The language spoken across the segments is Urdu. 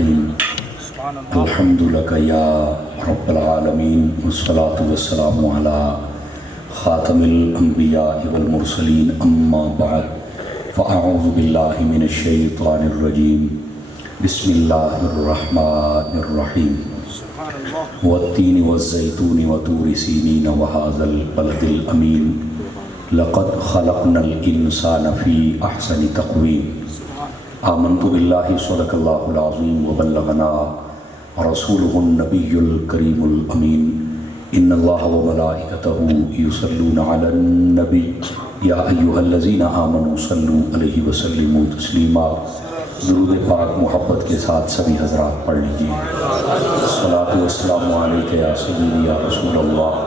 الرحیم الحمد لک یا رب العالمین والصلاة والسلام علی خاتم الانبیاء والمرسلین اما بعد فاعوذ باللہ من الشیطان الرجیم بسم اللہ الرحمن الرحیم والتین والزیتون وطور سینین وہذا البلد الامین لقد خلقنا الانسان فی احسن تقویم آمنت باللہ صدق اللہ العظیم وبلغنا رسولہ النبی الکریم الامین ان اللہ وملائکتہ یصلون علی النبی یا ایہا الذین آمنوا صلوا علیہ وسلموا تسلیما۔ درود پاک محبت کے ساتھ سبھی حضرات پڑھ لیجیے۔ الصلاۃ والسلام علیک یا سیدی یا رسول اللہ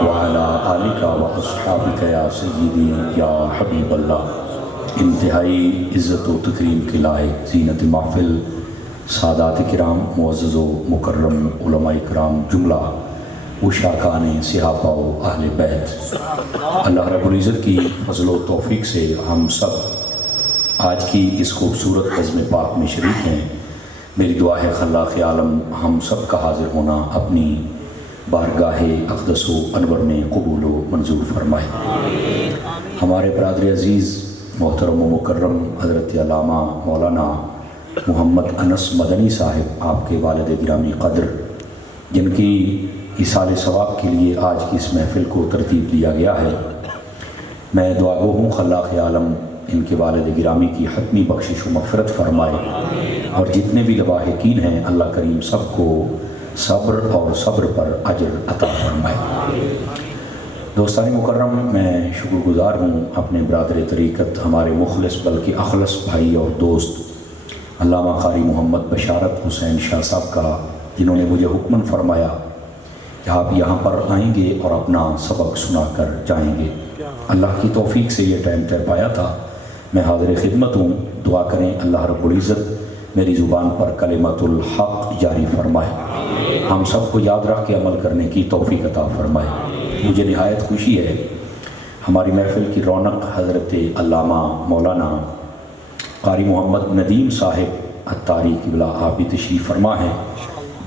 وعلی آلک واصحابک یا سیدی یا حبیب اللہ۔ انتہائی عزت و تکریم کے لائق زینت محفل سادات کرام، معزز و مکرم علماء کرام، جملہ اشاکان صحابہ و اہل بیت، اللہ رب العزت کی فضل و توفیق سے ہم سب آج کی اس خوبصورت عزم پاک میں شریک ہیں۔ میری دعا ہے خلاق عالم ہم سب کا حاضر ہونا اپنی بارگاہ اقدس و انور میں قبول و منظور فرمائے۔ ہمارے برادر عزیز محترم و مکرم حضرت علامہ مولانا محمد انس مدنی صاحب، آپ کے والد گرامی قدر، جن کی ایصال ثواب کے لیے آج کی اس محفل کو ترتیب دیا گیا ہے، میں دعا گو ہوں خلاق عالم ان کے والد گرامی کی حتمی بخشش و مغفرت فرمائے، اور جتنے بھی لواحقین ہیں اللہ کریم سب کو صبر اور صبر پر اجر عطا فرمائے۔ دوستان مکرم، میں شکر گزار ہوں اپنے برادر طریقت، ہمارے مخلص بلکہ اخلص بھائی اور دوست علامہ قاری محمد بشارت حسین شاہ صاحب کا، جنہوں نے مجھے حکماً فرمایا کہ آپ یہاں پر آئیں گے اور اپنا سبق سنا کر جائیں گے۔ اللہ کی توفیق سے یہ ٹائم طے پایا تھا، میں حاضر خدمت ہوں۔ دعا کریں اللہ رب العزت میری زبان پر کلمت الحق جاری فرمائے، ہم سب کو یاد رکھ کے عمل کرنے کی توفیق عطا فرمائے۔ مجھے نہایت خوشی ہے ہماری محفل کی رونق حضرت علامہ مولانا قاری محمد ندیم صاحب عطاری قبلہ آپ بھی تشریف فرما ہیں،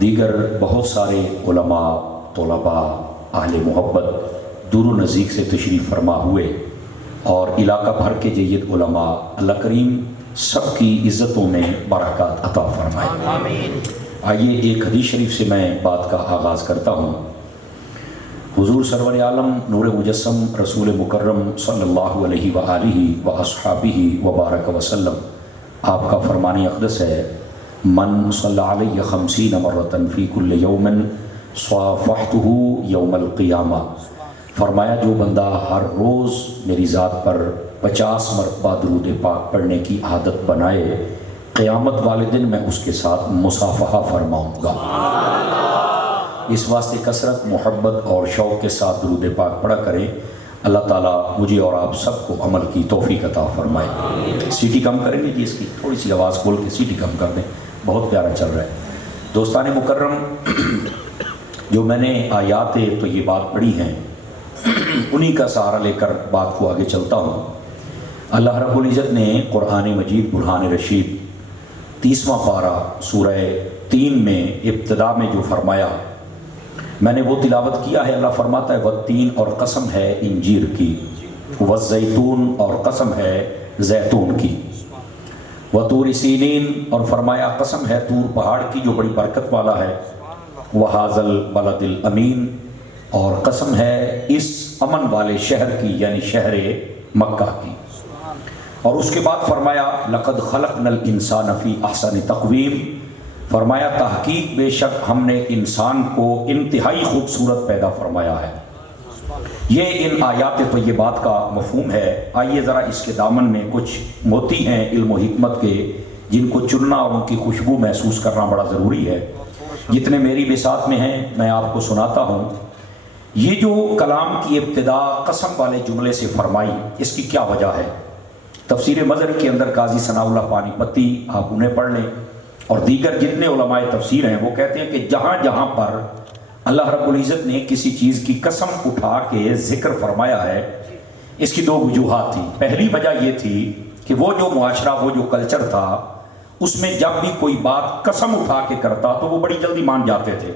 دیگر بہت سارے علماء، طلباء، اہل محبت دور و نزدیک سے تشریف فرما ہوئے، اور علاقہ بھر کے جید علماء، اللہ کریم سب کی عزتوں میں برکات عطا فرمائے۔ آئیے ایک حدیث شریف سے میں بات کا آغاز کرتا ہوں۔ حضور سرور عالم نور مجسم رسول مکرم صلی اللہ علیہ وآلہ واصحابہ وبارک وسلم، آپ کا فرمان اقدس ہے، من صلی علیہ 50 مرۃ فی کل یوم صافحتہ یوم القیامہ، فرمایا جو بندہ ہر روز میری ذات پر 50 مرتبہ درود پاک پڑھنے کی عادت بنائے، قیامت والے دن میں اس کے ساتھ مصافحہ فرماؤں گا۔ اس واسطے کثرت، محبت اور شوق کے ساتھ درود پاک پڑھا کریں۔ اللہ تعالیٰ مجھے اور آپ سب کو عمل کی توفیق عطا فرمائے۔ سیٹی کم کریں گے جی، اس کی تھوڑی سی آواز کھول کے سیٹی کم کر دیں، بہت پیارا چل رہا ہے۔ دوستان مکرم، جو میں نے آیات طیبات پڑھی ہیں انہی کا سہارا لے کر بات کو آگے چلتا ہوں۔ اللہ رب العزت نے قرآن مجید برہان رشید 30واں پارہ سورہ 3 میں ابتدا میں جو فرمایا، میں نے وہ تلاوت کیا ہے۔ اللہ فرماتا ہے والتین، اور قسم ہے انجیر کی، والزیتون، اور قسم ہے زیتون کی، وطور سینین، اور فرمایا قسم ہے طور پہاڑ کی جو بڑی برکت والا ہے، وہذا البلد الامین، اور قسم ہے اس امن والے شہر کی، یعنی شہر مکہ کی۔ اور اس کے بعد فرمایا لقد خلقنا الانسان فی احسن تقویم، فرمایا تحقیق بے شک ہم نے انسان کو انتہائی خوبصورت پیدا فرمایا ہے۔ یہ ان آیات طیبات کا مفہوم ہے۔ آئیے ذرا اس کے دامن میں کچھ موتی ہیں علم و حکمت کے، جن کو چننا اور ان کی خوشبو محسوس کرنا بڑا ضروری ہے۔ جتنے میری بساط میں ہیں میں آپ کو سناتا ہوں۔ یہ جو کلام کی ابتدا قسم والے جملے سے فرمائی، اس کی کیا وجہ ہے؟ تفسیر مظہر کے اندر قاضی ثناء اللہ پانی پتی، آپ انہیں پڑھ لیں، اور دیگر جتنے علماء تفسیر ہیں وہ کہتے ہیں کہ جہاں جہاں پر اللہ رب العزت نے کسی چیز کی قسم اٹھا کے ذکر فرمایا ہے، اس کی دو وجوہات تھیں۔ پہلی وجہ یہ تھی کہ وہ جو معاشرہ، وہ جو کلچر تھا، اس میں جب بھی کوئی بات قسم اٹھا کے کرتا تو وہ بڑی جلدی مان جاتے تھے.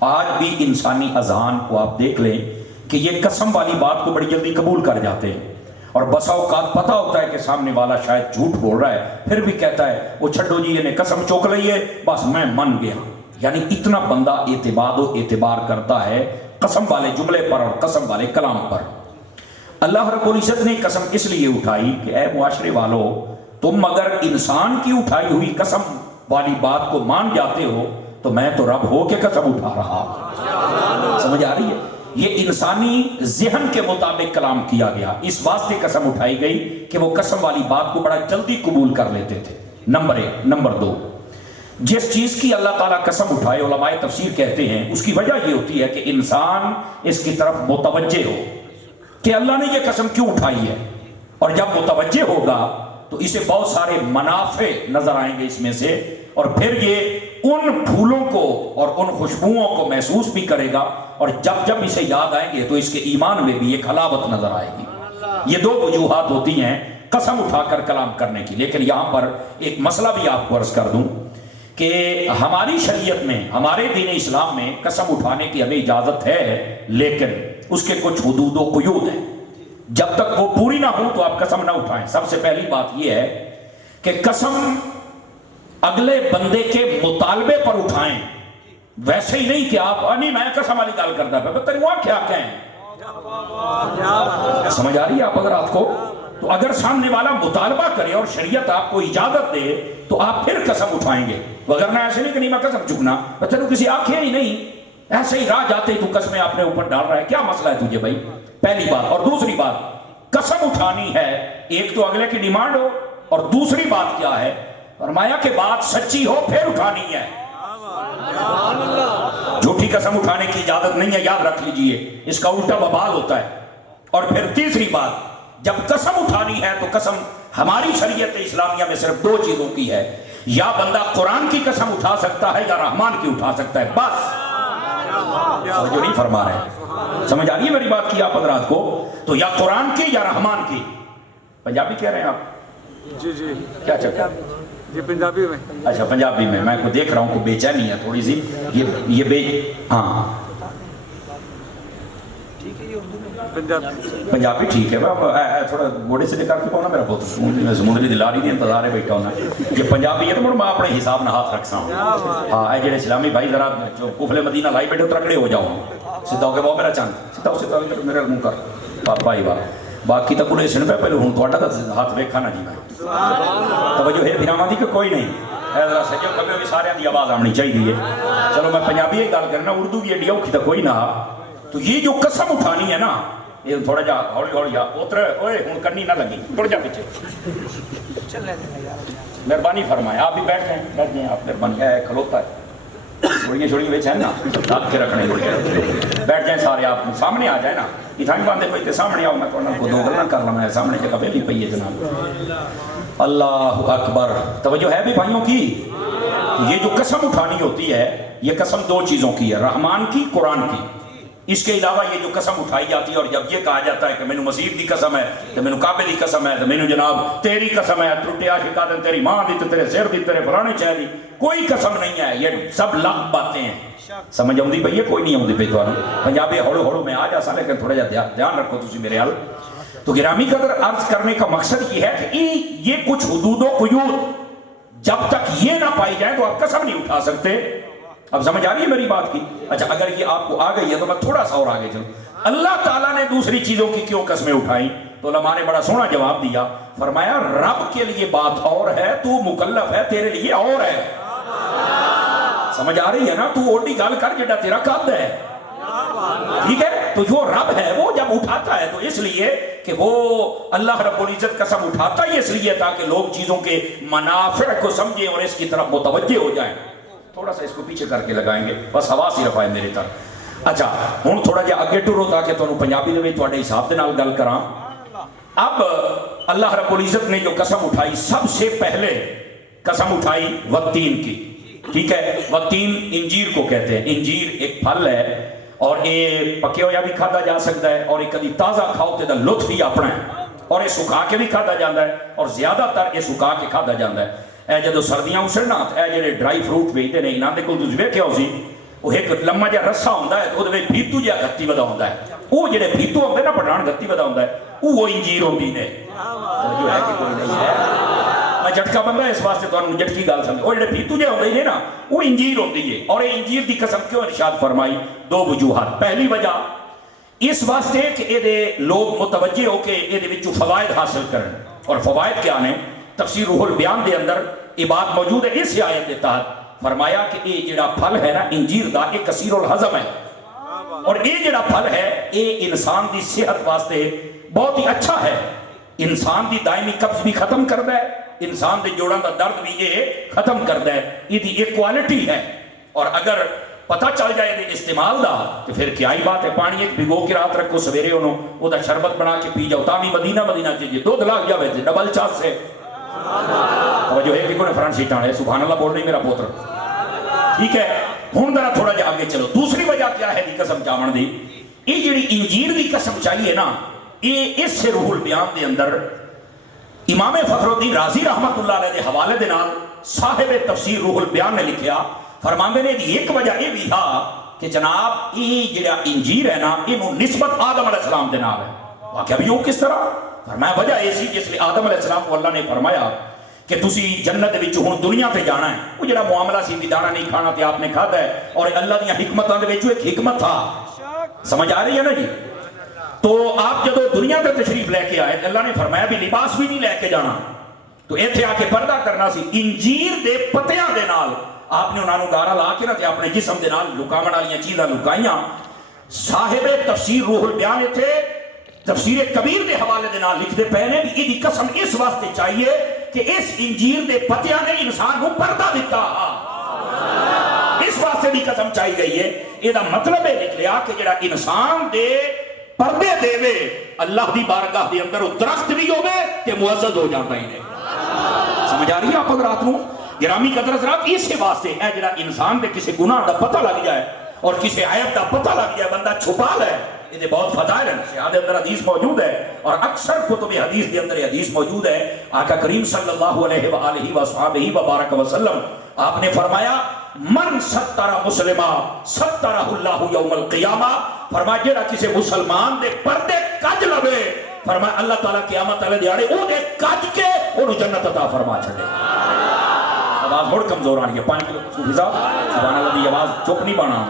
آج بھی انسانی اذہان کو آپ دیکھ لیں کہ یہ قسم والی بات کو بڑی جلدی قبول کر جاتے ہیں, اور بسا اوقات پتہ ہوتا ہے کہ سامنے والا شاید جھوٹ بول رہا ہے, پھر بھی کہتا ہے وہ چھڈو جی یہ نے قسم چوک لی ہے بس میں من گیا. یعنی اتنا بندہ اعتماد و اعتبار کرتا ہے قسم والے جملے پر اور قسم والے کلام پر. اللہ رب العزت نے قسم اس لیے اٹھائی کہ اے معاشرے والو, تم اگر انسان کی اٹھائی ہوئی قسم والی بات کو مان جاتے ہو تو میں تو رب ہو کے قسم اٹھا رہا ہوں. سمجھ آ رہی ہے؟ یہ انسانی ذہن کے مطابق کلام کیا گیا, اس واسطے قسم اٹھائی گئی کہ وہ قسم والی بات کو بڑا جلدی قبول کر لیتے تھے. نمبر 1. نمبر 2, جس چیز کی اللہ تعالیٰ قسم اٹھائے علماء تفسیر کہتے ہیں اس کی وجہ یہ ہوتی ہے کہ انسان اس کی طرف متوجہ ہو کہ اللہ نے یہ قسم کیوں اٹھائی ہے, اور جب متوجہ ہوگا تو اسے بہت سارے منافع نظر آئیں گے اس میں سے, اور پھر یہ ان پھولوں کو اور ان خوشبوؤں کو محسوس بھی کرے گا, اور جب جب اسے یاد آئیں گے تو اس کے ایمان میں بھی ایک حلاوت نظر آئے گی. یہ 2 وجوہات ہوتی ہیں قسم اٹھا کر کلام کرنے کی. لیکن یہاں پر ایک مسئلہ بھی آپ کو عرض کر دوں کہ ہماری شریعت میں, ہمارے دین اسلام میں قسم اٹھانے کی ہمیں اجازت ہے, لیکن اس کے کچھ حدود و قیود ہیں. جب تک وہ پوری نہ ہو تو آپ قسم نہ اٹھائیں. سب سے پہلی بات یہ ہے کہ قسم اگلے بندے کے مطالبے پر اٹھائیں, ویسے ہی نہیں کہ آپ نہیں میں قسم والی گل کرتا ہے تیری وہ کیا کہیں. سمجھ آ رہی ہے آپ حضرات کو؟ تو اگر سامنے والا مطالبہ کرے اور شریعت آپ کو اجازت دے تو آپ پھر قسم اٹھائیں گے, وگرنہ ایسے نہیں کہ نہیں میں قسم چکنا تیرے کسی آنکھیں ہی نہیں, ایسے ہی راہ جاتے تو قسمیں اپنے اوپر ڈال رہا ہے, کیا مسئلہ ہے تجھے بھائی؟ پہلی بات. اور دوسری بات, قسم اٹھانی ہے ایک تو اگلے کی ڈیمانڈ ہو, اور دوسری بات کیا ہے فرمایا کہ بات سچی ہو پھر اٹھانی ہے. جھوٹی قسم اٹھانے کی اجازت نہیں ہے, یاد رکھ لیجئے, اس کا الٹا وبال ہوتا ہے. اور پھر تیسری بات, جب قسم اٹھانی ہے تو قسم ہماری شریعت اسلامیہ میں صرف 2 چیزوں کی ہے, یا بندہ قرآن کی قسم اٹھا سکتا ہے یا رحمان کی اٹھا سکتا ہے, بس. جو نہیں فرما رہے, سمجھ آ رہی ہے میری بات کی آپ حضرات کو؟ تو یا قرآن کی یا رحمان کی. پنجابی کہہ رہے ہیں آپ؟ جی جی. کیا چکر؟ جی پنجابی میں. اچھا پنجابی میں کو دیکھ رہا ہوں کہ بے چینی ہے تھوڑی سی, یہ بے ہاں پنجابی ٹھیک ہے. تھوڑا گوڑے سے نکال کے پاؤں نا, میرا بہت سمندری دلاری دی انتظار ہے بیٹھا ہونا. یہ پنجابی ہے تو میں اپنے حساب نہ ہاتھ رکھ ساں. ہاں اے جڑے اسلامی بھائی ذرا جو کفل مدینہ لائی بیٹھے ترکڑے ہو جاؤ, سیدھا ہو کے وہ میرا چند سیدھا ہو کے میرے منہ کر بھائی واہ. باقی تو پورے سن پہ پہلے ہوں تھوڑا تو ہاتھ ویکھا نہ جی میں توجہ ہے بھراواں دی کہ کوئی نہیں, ذرا سجو کبھی بھی سارے دی آواز آنی چاہیے. چلو میں پنجابی ہی گل کرنا, اردو بھی ایڈی اوکھی تو کوئی نہ. تو یہ جو قسم اٹھانی ہے نا, یہ تھوڑا جا ہولی ہولی اتر اوئے ہوں کرنی نہ لگی, ٹر جا پیچھے. مہربانی فرمائے, آپ بھی بیٹھ جائیں آپ, مہربانی ہے کھلوتا ہے چھوڑیے چھوڑیے بیچ ہے نا, ہاتھ کے رکھنے بیٹھ جائیں سارے, آپ سامنے آ جائیں نا. اتھائی باندھے کوئی تے سامنے آؤ, میں تو کو 2 گلاں کر لوں, میں سامنے جگہ پہ نہیں پئی ہے جناب. اللہ اکبر. توجہ ہے بھی بھائیوں کی؟ یہ جو قسم اٹھانی ہوتی ہے یہ قسم 2 چیزوں کی ہے, رحمان کی, قرآن کی. اس کے علاوہ یہ جو قسم اٹھائی جاتی ہے, اور جب یہ کہا جاتا ہے کہ مینوں مسیح دی قسم ہے, تو مینوں کعبے دی قسم ہے, تو مینوں جناب تیری قسم ہے, ٹوٹیا شکا دن تیری ماں دی, تو تیرے سر دی, تیرے فلانے چہ دی, کوئی قسم نہیں ہے. یہ سب لغو باتیں ہیں. سمجھ آؤندی پئی ہے کوئی نہیں آؤندی پئی تانوں؟ پنجابی ہولو ہولو میں آ جا سا, لیکن تھوڑا جا دھیان رکھو تسی میرے حال. تو گرامی قدر عرض کرنے کا مقصد یہ ہے کہ یہ کچھ حدود و قیود جب تک یہ نہ پائی جائے تو آپ قسم نہیں اٹھا سکتے. اب سمجھ آ رہی ہے میری بات کی؟ اچھا اگر یہ آپ کو آ گئی ہے تو میں تھوڑا سا اور آگے چلوں. اللہ تعالیٰ نے دوسری چیزوں کی کیوں قسمیں اٹھائیں؟ تو علماء نے بڑا سونا جواب دیا. فرمایا رب کے لیے بات اور ہے, تو مکلف ہے, تیرے لیے اور ہے. سمجھ آ رہی ہے نا؟ تو اوڈی گال کر جڑا تیرا قد ہے, ٹھیک ہے. تو جو رب ہے وہ جب اٹھاتا ہے تو اس لیے کہ وہ اللہ رب العزت قسم اٹھاتا ہی اس لیے تاکہ لوگ چیزوں کے منافع کو سمجھیں اور اس کی طرف متوجہ ہو جائیں. تھوڑا سا اس کو پیچھے کر کے لگائیں گے, بس ہوا سی رفائے میری طرف. اچھا ہوں تھوڑا جہا اگے ٹرو تاکہ تمہیں پنجابی میں تھوڑے حساب دے نال گل کراں. اب اللہ رب العزت نے جو قسم اٹھائی, سب سے پہلے قسم اٹھائی والتین کی, ٹھیک ہے. والتین انجیر کو کہتے ہیں. انجیر ایک پھل ہے اور یہ پکے ہویا بھی کھادا جا سکتا ہے, اور ایک کدی تازہ کھاؤ تے دا لطف ہی اپنا ہے, اور یہ سکا کے بھی کھادا جاتا ہے, اور زیادہ تر یہ سکا کے کھادا جاتا ہے. اے جدو سردیاں اسڑنا اے جڑے ڈرائی فروٹ بیچتے ہیں انہاں دے کول تسی ویکھیا ہو سی وہ ایک لمبا جہا رسا ہوندا ہے تے وچ بھیتو جہا گتی ودا ہوندا ہے وہ جڑے بھیتو ہوندے نا پٹھان گتی ودا ہوندا ہے وہ انجیر ہوندی نے جو ہے کہ کوئی نہیں ہے میں جھٹکا بندہ اس واسطے تانوں جھٹکی گل سمجھ وہ جڑے بھیتو جہے ہوندے نے نا وہ انجیر ہوندی ہے اور یہ انجیر دی قسم کیوں ارشاد فرمائی دو وجوہات پہلی وجہ اس واسطے کہ اے دے لوگ متوجہ ہو کے اے دے وچوں فوائد حاصل کرن اور فوائد کیا نے تفسیر روح البیان دے اندر یہ بات موجود ہے اس آیت کے تحت فرمایا کہ یہ جڑا پھل ہے نا انجیر دا یہ کثیر الہضم ہے اور یہ جڑا پھل ہے یہ انسان دی صحت واسطے بہت ہی اچھا ہے انسان دی دائمی قبض بھی ختم کردا ہے انسان دے جوڑاں دا درد بھی یہ ختم کردا ہے یہ دی ایک کوالٹی ہے اور اگر پتہ چل جائے دے استعمال دا تو پھر کیا ہی بات ہے پانی ایک بھگو کے رات رکھو سویرے انہوں وہ دا شربت بنا کے پی جاؤ تامی مدینہ مدینہ کیجئے دودھ لاگ جاوے تھے ڈبل چاس سے توجہ ہے کہ کوئی فرانس سیٹاں ہے سبحان اللہ بول رہی میرا پوتر ٹھیک ہے ہن ذرا تھوڑا جا آگے چلو دوسری وجہ کیا ہے دی قسم چاون دی یہ جڑی انجیر دی قسم چاہیے نا یہ اس سے روح البیان دے اندر امام فخر الدین رازی رحمت اللہ علیہ دے حوالے دے نال صاحب تفسیر روح البیان نے لکھیا فرماندے نے دی ایک وجہ یہ بھی تھا کہ جناب یہ جڑا انجیر ہے نا یہ نسبت آدم علیہ السلام دے نال ہے واقعہ بھی وہ کس طرح فرمایا وجہ ایسی جس لئے آدم علیہ السلام کو اللہ نے فرمایا کہ تسی جنت وچ ہن دنیا تے جانا ہے وہ جڑا معاملہ سی بھی دانا نہیں کھانا تے آپ نے کھادا ہے اور اللہ دی حکمتاں دے وچ ایک حکمت تھا سمجھ آ رہی ہے نا جی تو آپ جدو دنیا تے تشریف لے کے آئے اللہ نے فرمایا بھی لباس بھی نہیں لے کے جانا تو ایتھے آ کے پردہ کرنا سی انجیر دے پتیاں دے نال آپ نے انہاں نوں گارا لا کے نہ تے اپنے جسم دے نال لکاون والیاں چیزاں لکائیاں صاحب تفسیر روح البیان تھے تفسیر کبیر دے حوالے دے نال لکھ دے پے نے بھی دی قسم اس واسطے چاہیے کہ اس انجیر دے پتیاں نے انسان کو پردہ دیتا اس واسطے دی قسم چاہی گئی ہے یہ دا مطلب ہے نکلیا کہ جڑا انسان دے پردے دے وے اللہ دی بارگاہ دے اندر درخت بھی ہوئے کہ معزز ہو جاتا ہی نہیں سمجھ آ رہی ہے آپ حضرات نوں گرامی قدر حضرات اسی واسطے ہے جڑا انسان دے کسی گناہ دا پتہ لگ جائے اور کسی عیب دا پتہ لگ جائے بندہ چھپا لے یہ بہت فضائل ہیں سیاہ اندر حدیث موجود ہے اور اکثر کتب حدیث کے اندر حدیث موجود ہے آقا کریم صلی اللہ علیہ وآلہ وصحابہ وبارک وسلم آپ نے فرمایا من ستر مسلمہ سترہ اللہ یوم القیامہ فرمایا جڑا کسی مسلمان دے پردے کج لوے فرمایا اللہ تعالیٰ قیامت والے دیاڑے او دے کج کے انہوں جنت عطا فرما چھڑے آواز بڑھ کمزور آنی ہے پانچ صوفی صاحب سبحان اللہ دی آواز چپ نہیں بانا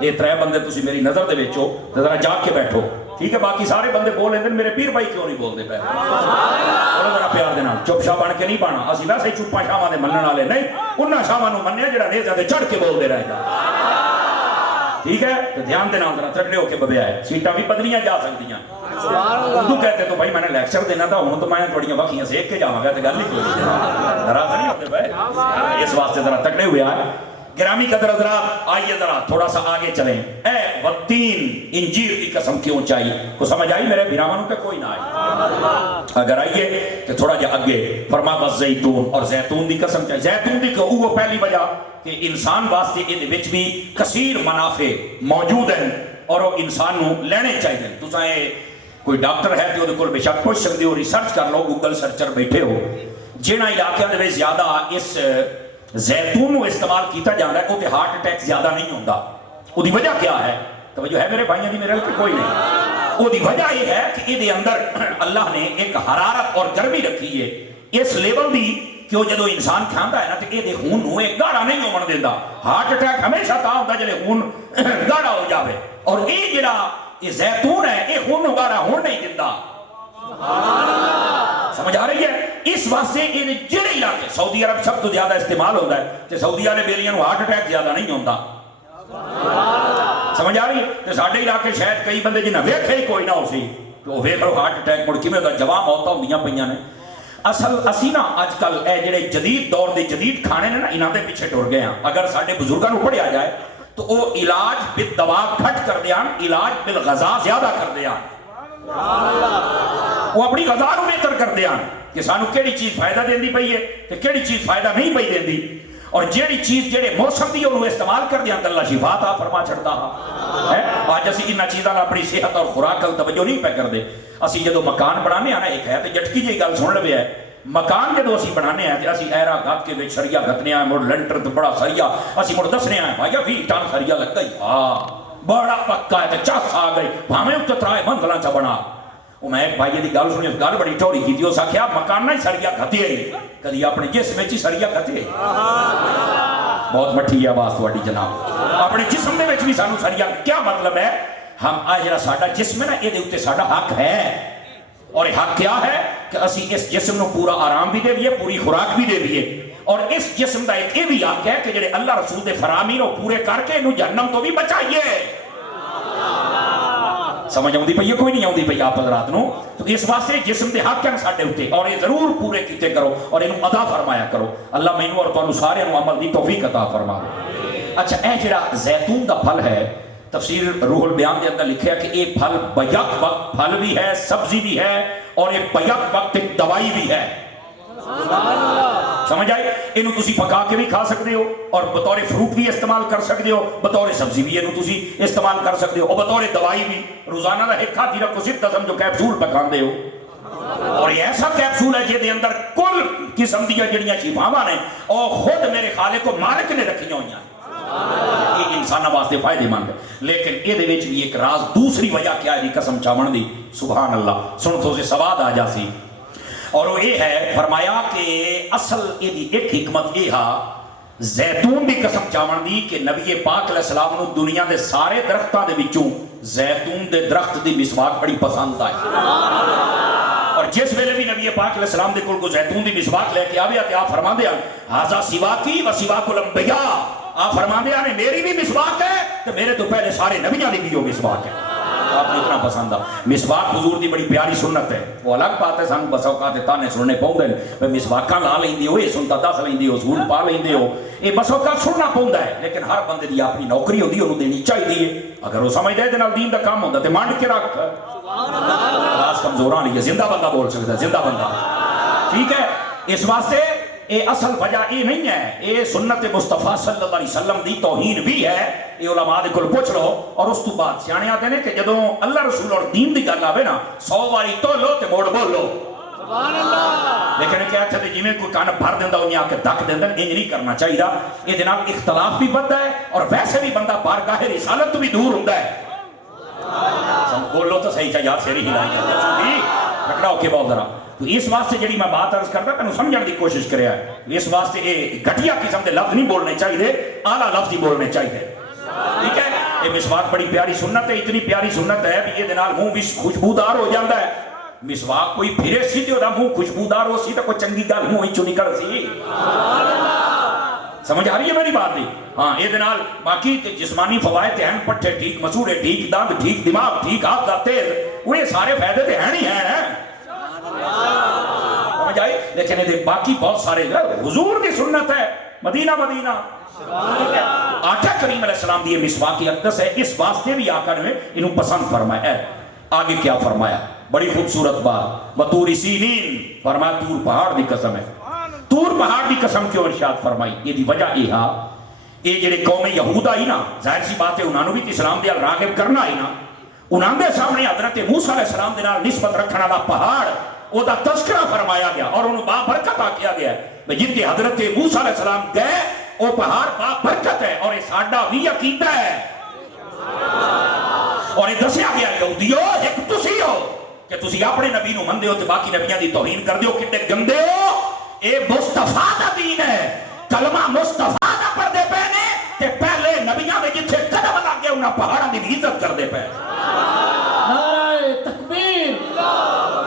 یہ ترے بندے تسی میری نظر دے وچو ذرا جاگ کے بیٹھو ٹھیک ہے باقی سارے بندے بول لیندے میرے پیر بھائی کیوں نہیں بول دے پے بولو ذرا پیار دے نال چپ شاہ بن کے نہیں بانا اسی ویسے چپا شاواں دے منن والے نہیں انہاں شاواں نوں منیا جڑا نیزے تے چڑھ کے بول دے رہ جا ٹھیک ہے تو دھیان دینا ذرا تگڑے ہو کے ببیا ہے سیٹاں بھی بدلیاں جا سکدیاں اردو کہتے تو بھائی میں نے لیکچر دینا تھا ہوں تو میں تھوڑیاں وکھیاں سیکھ کے جاواں گا تے گل نہیں کوئی ذرا نہیں ہوتے بھائی اس واسطے ذرا تگڑے ہوئے آ گرامی قدر حضرات آئیے ذرا تھوڑا سا آگے چلیں اے والتین انجیر کی قسم کیوں چاہیے کو سمجھ آئی میرے بھیرامانوں پہ کوئی نہ آئی اگر آئیے کہ تھوڑا جا آگے فرما والزیتون اور زیتون دی قسم چاہیے زیتون دی کہ وہ پہلی وجہ کہ انسان واسطے یہ وچ بھی کثیر منافع موجود ہیں اور وہ انسان نوں لینے چاہیے تو چاہے کوئی ڈاکٹر ہے تو وہ بے شک پوچھ سکتے ہو ریسرچ کر لو گوگل سرچر بیٹھے ہو جنہاں علاقے دے زیادہ اس زیتون کو استعمال کیتا جانا ہے وہ ہارٹ اٹیک زیادہ نہیں ہوتا وہ دی وجہ کیا ہے توجہ ہے میرے بھائیوں دی میرے لئے کوئی نہیں وہ دی وجہ یہ ہے کہ یہ اندر اللہ نے ایک حرارت اور گرمی رکھی ہے اس لیول دی کہ وہ جدو انسان کھاندا ہے نا تو یہ خون نوں ایک گاڑا نہیں ہومن دیندا ہارٹ اٹیک ہمیشہ تا ہوندا جلے خون گاڑا ہو جاوے اور یہ جڑا یہ زیتون ہے یہ خون نوں گاڑا ہون نہیں دیندا سمجھ آ رہی ہے اس واسطے یہ جڑے علاقے سعودی عرب سب تو زیادہ استعمال ہوتا ہے کہ سعودی والے بیلیاں نوں ہارٹ اٹیک زیادہ نہیں ہوتا سمجھ آ رہی ہے کہ ساڈے علاقے شاید کئی بندے جنہاں ویکھے ہی کوئی نہ ہو سی تو وہ ویکھ لو ہارٹ اٹیک مڑ کیویں ہوتا جوان موتاں ہوندیاں پیاں نے اصل اسی نا اج کل اے جڑے جدید دور دے جدید کھانے نے نا انہاں دے پیچھے ٹر گئے ہیں اگر ساڈے بزرگاں نوں پڑھیا جائے تو وہ علاج بالدوا گھٹ کر دیاں علاج بالغذا زیادہ کر دیاں وہ اپنی غذا نوں بہتر کر دیاں کہ سانو کیڑی چیز فائدہ دیندی پئی ہے تے کیڑی چیز فائدہ نہیں پئی دیندی اور جیڑی چیز جیڑے موسم دی انہوں استعمال کر دیا اللہ شفا عطا فرما چھڑتا ہے آج اسی انہاں چیزاں اپنی صحت اور خوراک کل توجہ نہیں پہ کر دے اسی جدو مکان بنانے آنا ایک ہے تے جٹکی جی گل سن لوے ہے مکان جدو اسی بنانے ہیں اسی ایرا گت کے وچ سریا گتنے ہیں مڑ لنٹر تو بڑا سریا اسی مڑ دسنے ہیں بھائی 20 ٹن سریا لگ گئی ہاں بڑا پکا ہے تے چس آ گئی بھاویں اتنے ترائے منزلاں چا بنا وہ میں ایک بھائی دی گل سنی گل بڑی ٹوڑی کی اس آخیا مکان ہی سریا گھتے ہی کدی اپنے جسم وچ ہی سریا گھتے بہت مٹھی آواز تھوڑی جناب اپنے جسم دے وچ بھی سانو سریا کیا مطلب ہے ہم آج جڑا ساڈا جسم ہے نا یہ اوتے ساڈا حق ہے اور حق کیا ہے کہ اسی اس جسم نو پورا آرام بھی دے دیے پوری خوراک بھی دے دیے اور اس جسم دا ایک یہ بھی حق ہے کہ جڑے اللہ رسول دے فرامین وہ پورے کر کے انہوں جہنم تو بھی بچائیے سمجھ آؤں دی پئی کوئی نہیں آؤں دی پئی آپ حضرات نو تو اس واسطے جسم دے حق ہیں ساڈے اوتے اور یہ ضرور پورے کیتے کرو اور انہوں ادا فرمایا کرو اللہ مینوں اور تانوں سارے نو عمل دی توفیق عطا فرما اچھا اے جڑا زیتون دا پھل ہے تفسیر روح البیان کے اندر لکھا ہے کہ یہ پھل بیک وقت پھل بھی ہے سبزی بھی ہے اور یہ بیک وقت ایک دوائی بھی ہے سمجھ آئے انہوں تسی پکا کے بھی کھا سکتے ہو اور بطور فروٹ بھی استعمال کر سکتے ہو بطور سبزی بھی انہوں تسی استعمال کر سکتے ہو اور بطور دوائی بھی روزانہ دا ایک کھاتی رکھو ست قسم جو کیپسول پکان دے ہو اور یہ ایسا کیپسول ہے جے دے اندر کل قسم دیا جڑیاں شفاواں نے اور خود میرے خالق و مالک نے رکھی ہوئی ہیں یہ انسانہ واسطے فائدے مند ہے لیکن یہ دے وچ بھی ایک راز دوسری وجہ کیا ہے قسم چاون دی سبحان اللہ سن تو سے سواد آ جاسی اور وہ یہ ہے فرمایا کہ اصل یہ ایک حکمت یہ ہا زیتون دی قسم چاون دی کہ نبی پاک علیہ السلام نو دنیا دے سارے درختاں دے وچوں زیتون دے درخت دی مسواک بڑی پسند آئی اور جس ویلے بھی نبی پاک علیہ السلام دے کول کو زیتون دی مسواک لے کے آویا تے آپ فرما دیا ھذا سواکی و سواک الانبیاء آپ فرما دیا نے میری بھی مسواک ہے تو میرے تو پہلے سارے نبیوں نے بھی جو مسواک ہے آپ نے اتنا پسند ہے مسواک حضور دی بڑی پیاری سنت ہے وہ الگ بات ہے سانو بس اوقات تانے سننے پاؤندے نے مسواکاں لا لیندے ہو یہ سنتا دس لیندے ہو سون پا لیندے ہو یہ بس اوقات سننا پاوندا ہے لیکن ہر بندے دی اپنی نوکری ہوندی انہوں دینی چاہیے اگر وہ سمجھدا ہے تے نال دین دا کام ہوندا تے منڈ کے رکھ سبحان اللہ راز کمزوراں نہیں زندہ بندہ بول سکدا زندہ بندہ ٹھیک ہے اس واسطے اے اصل وجہ یہ نہیں ہے اے سنت مصطفیٰ صلی اللہ علیہ وسلم دی توہین بھی ہے یہ علماء دے کول پوچھ لو اور اس تو بعد سیانے آتے ہیں کہ جدوں اللہ رسول اور دین دی گل آوے نا 100 واری تو لو تے موڑ بولو سبحان اللہ لیکن کیا تھے جویں کوئی کان بھر دیندا انہاں آ کے دک دیندا انج نہیں کرنا چاہیے یہ جناب اختلاف بھی بڑھتا ہے اور ویسے بھی بندہ بارگاہ رسالت تو بھی دور ہوندا ہے بولو تو صحیح چا یار سیری ہلائی جاندی رکھڑا ہو کے بہت ذرا تو اس واسطے جڑی میں بات عرض کرتا میں سمجھنے کی کوشش کریا ہے اس واسطے یہ گھٹیا قسم کے لفظ نہیں بولنے چاہیے اعلیٰ لفظ ہی بولنے چاہیے ٹھیک ہے یہ مسواک بڑی پیاری سنت ہے اتنی پیاری سنت ہے کہ یہ دنال منہ بھی خوشبودار ہو جاتا ہے مسواک کوئی پھرے سی تو منہ خوشبودار ہو سی تو کوئی چنگی گل منہ چوں نکل سی سمجھ آ رہی ہے میری بات نہیں ہاں یہ دنال باقی جسمانی فوائد ہیں پٹھے ٹھیک مسوڑے ٹھیک دند ٹھیک دماغ ٹھیک آپ کا تیز وہ سارے فائدے تو ہیں نہیں ہیں سمجھ آئی لیکن یہ باقی بہت سارے حضور کی سنت ہے مدینہ مدینہ آقا کریم علیہ السلام دی مسواک کی اقدس ہے اس واسطے بھی آقا نے انہوں پسند فرمایا ہے آگے کیا فرمایا بڑی خوبصورت بات بطور سینین فرمایا تور پہاڑ دی قسم ہے تور پہاڑ دی قسم کیوں ارشاد فرمائی یہ دی وجہ یہ ہا یہ جڑے قوم یہود آئی نا ظاہر سی بات ہے انہوں نے بھی اسلام دے راغب کرنا آئی نا انہوں نے سامنے حضرت موسیٰ علیہ السلام دے نال نسبت رکھنا والا پہاڑ وہ دا تذکرہ فرمایا گیا اور انہوں بابرکت کیا گیا ہے جن کے حضرت موسیٰ علیہ السلام گئے وہ پہاڑ بابرکت ہے اور یہ ساڈا بھی عقیدہ ہے اور یہ دسیا گیا یہودیو ایک تسی ہو کہ تسی اپنے نبی نو مندے ہو تے باقی نبیاں دی توہین کر دیو کتے گندے ہو اے مصطفیٰ دا دین ہے کلمہ مصطفیٰ دا پردے پہنے تے پہلے نبیاں دے جتھے قدم لگ گئے انہاں پہاڑاں دی عزت کر دے پہ نعرہ تکبیر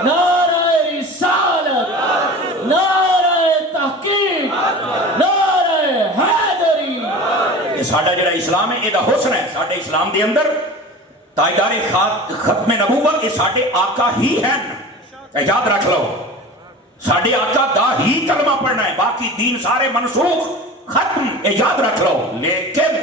نعرہ رسالت نعرہ تحقیق نعرہ حیدری یہ ساڈا جڑا اسلام ہے یہ دا حسن ہے ساڈے اسلام دے اندر تاجدار ختم نبوت یہ ساڈے آقا ہی ہیں یاد رکھ لو ساڈے آقا دا ہی کلمہ پڑھنا ہے باقی دین سارے منسوخ ختم یاد رکھ لو لیکن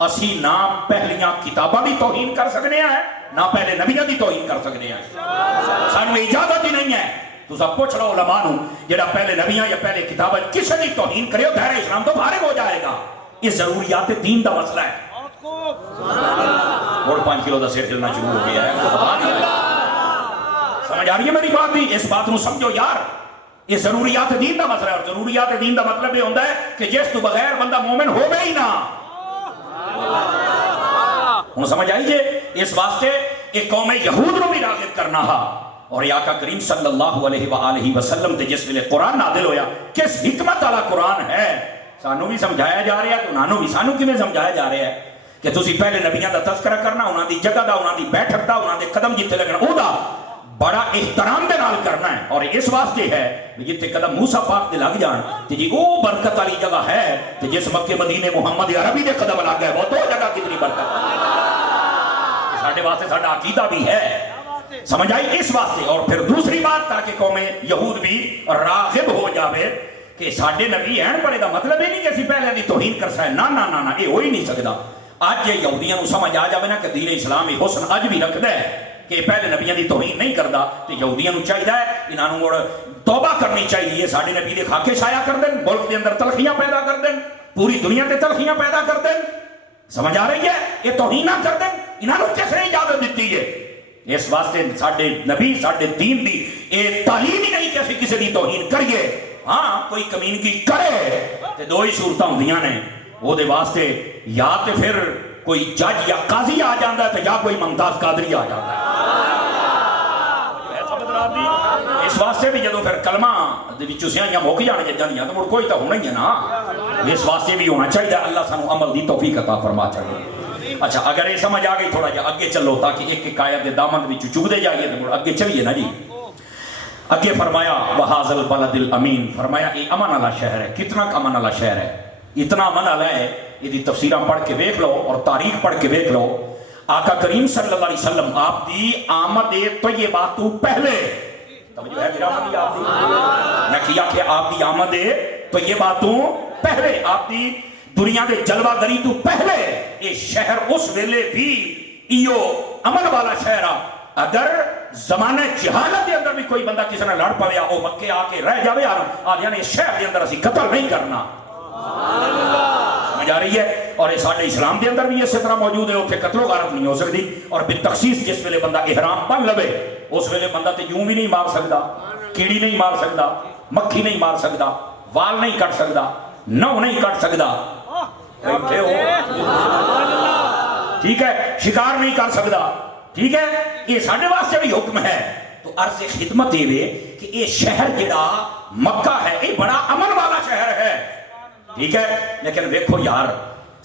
اسی نہ پہلیاں کتاباں دی توہین کر سکنے ہیں نہ پہلے نبیوں دی توہین کر سکنے ہیں سانو اجازت ہی نہیں ہے تو سب پوچھ لو علماء نو جڑا پہلے نبیاں یا پہلے کتاباں کسی دی توہین کرے دائرہ اسلام تو فارغ ہو جائے گا یہ ضروریات دین دا مسئلہ ہے اور 5 کلو دا سیر چلنا شروع ہو گیا ہے سمجھ آ رہی ہے میری بات بھی اس بات نو سمجھو یار یہ ضروریات دین کا مسئلہ ہے، اور ضروریات دین کا مطلب یہ ہوتا ہے کہ جس تو بغیر بندہ مومن ہو گئے ہی نہ. ہوں سمجھ آئیے، اس واسطے ایک قوم یہود نو بھی راغب کرنا ہا. اور آقا کریم صلی اللہ علیہ وآلہ وسلم تے جس ویلے قرآن نازل ہویا، کس حکمت والا قرآن ہے، سانو بھی سمجھایا جا رہا ہے، تو انہوں بھی سانو کیویں سمجھایا جا رہا ہے کہ تسی پہلے نبیاں دا تذکرہ کرنا، انہاں دی جگہ دا، انہاں دی بیٹھک دا، انہاں دے قدم جتھے لگنا او دا بڑا احترام دے نال کرنا ہے. اور اس واسطے ہے جتھے قدم موسیٰ پاک دے لگ جان تے جی او برکت والی جگہ ہے، تے جس مکے مدینے محمد عربی دے قدم لگ گئے وہ تو جگہ کتنی برکت ہے. ساڈے واسطے ساڈا عقیدہ بھی ہے، سمجھ آئی. اس واسطے اور پھر دوسری بات تاکہ قوم یہود بھی راغب ہو جاوے کہ ساڈے نبی ہیں پڑے دا مطلب یہ نہیں کہ اسی پہلے دی توہین کر سکے، نہ نہ نہ یہ ہو ہی نہیں سکتا. اج یہ یہودیاں نو سمجھ آ جاوے نا کہ دین اسلام یہ حسن اج بھی رکھدا ہے کہ پہلے نبیاں دی توہین نہیں کردا، تے یہودیاں نو چاہیے انہاں نو مڑ توبہ کرنی چاہیے. ساڈے نبی دے خاکے شایا کر دین، ملک دے اندر تلخیاں پیدا کر دین، پوری دنیا تے تلخیاں پیدا کر دین. سمجھ آ رہی ہے؟ یہ توہین نہ کر دین. انہاں نو کس نے اجازت دیتی ہے؟ اس واسطے ساڈے نبی ساڈے دین دی یہ تعلیم ہی نہیں کہ اسی کسی دی توہین کریے. ہاں کوئی کمینگی کرے تے دو ہی صورتاں ہوندیاں نے، وہ دے واسطے یا تے پھر کوئی جج یا قاضی آ جاندہ ہے تے یا کوئی ممتاز قادری آ جاندہ ہے. اس واسطے بھی جدو پھر کلمہ چوسیاں یا موقع جانے جانیاں تو مڑ کوئی تو ہونا ہی ہے نا. اس واسطے بھی ہونا چاہیے. اللہ سانو عمل دی توفیق عطا فرما چاہیے. اچھا اگر یہ سمجھ آ گئی تھوڑا جا اگے چلو تاکہ ایک ایک آیت دے دامن وچ چگدے جائیے تو اگے چلیے نا جی. اگے فرمایا وَهَذَا الْبَلَدِ الْأَمِينَ، فرمایا یہ امن والا شہر ہے. کتنا امن والا شہر ہے؟ اتنا امن والا ہے یہ تفسیراں پڑھ کے دیکھ لو اور تاریخ پڑھ کے دیکھ لو. آقا کریم صلی اللہ علیہ وسلم آپ دی آمد طیبات تو پہلے، توجہ ہے میرا مطلب آپ دی، میں کیا کہ آپ دی آمد طیبات تو پہلے، آپ دی دنیا دے جلوہ گری تو پہلے یہ شہر اس ویلے بھی ایو امن والا شہر آ. اگر زمانہ جہالت دے اندر بھی کوئی بندہ کسی نے لڑ پویا او مکے آ کے رہ جاوے یعنی اس شہر دے اندر اسی قتل نہیں کرنا. سمجھ آ رہی ہے؟ اور یہ سارے اسلام دے اندر بھی اسی طرح موجود ہے، اتنے قتل و غارت نہیں ہو سکتی. اور بالتخصیص جس ویلے بندہ احرام پن لوے اس ویلے بندہ تے یوں بھی نہیں مار سکتا، کیڑی نہیں مار سکتا، مکھی نہیں مار سکتا، وال نہیں کٹ سکتا، نو نہیں کٹ سکتا، بیٹھے ہو ٹھیک ہے، شکار نہیں کر سکتا ٹھیک ہے. یہ ساڈے واسطے بھی حکم ہے. تو عرض خدمت یہ کہ یہ شہر جڑا مکہ ہے یہ بڑا امن والا شہر ہے ٹھیک ہے. لیکن ویکھو یار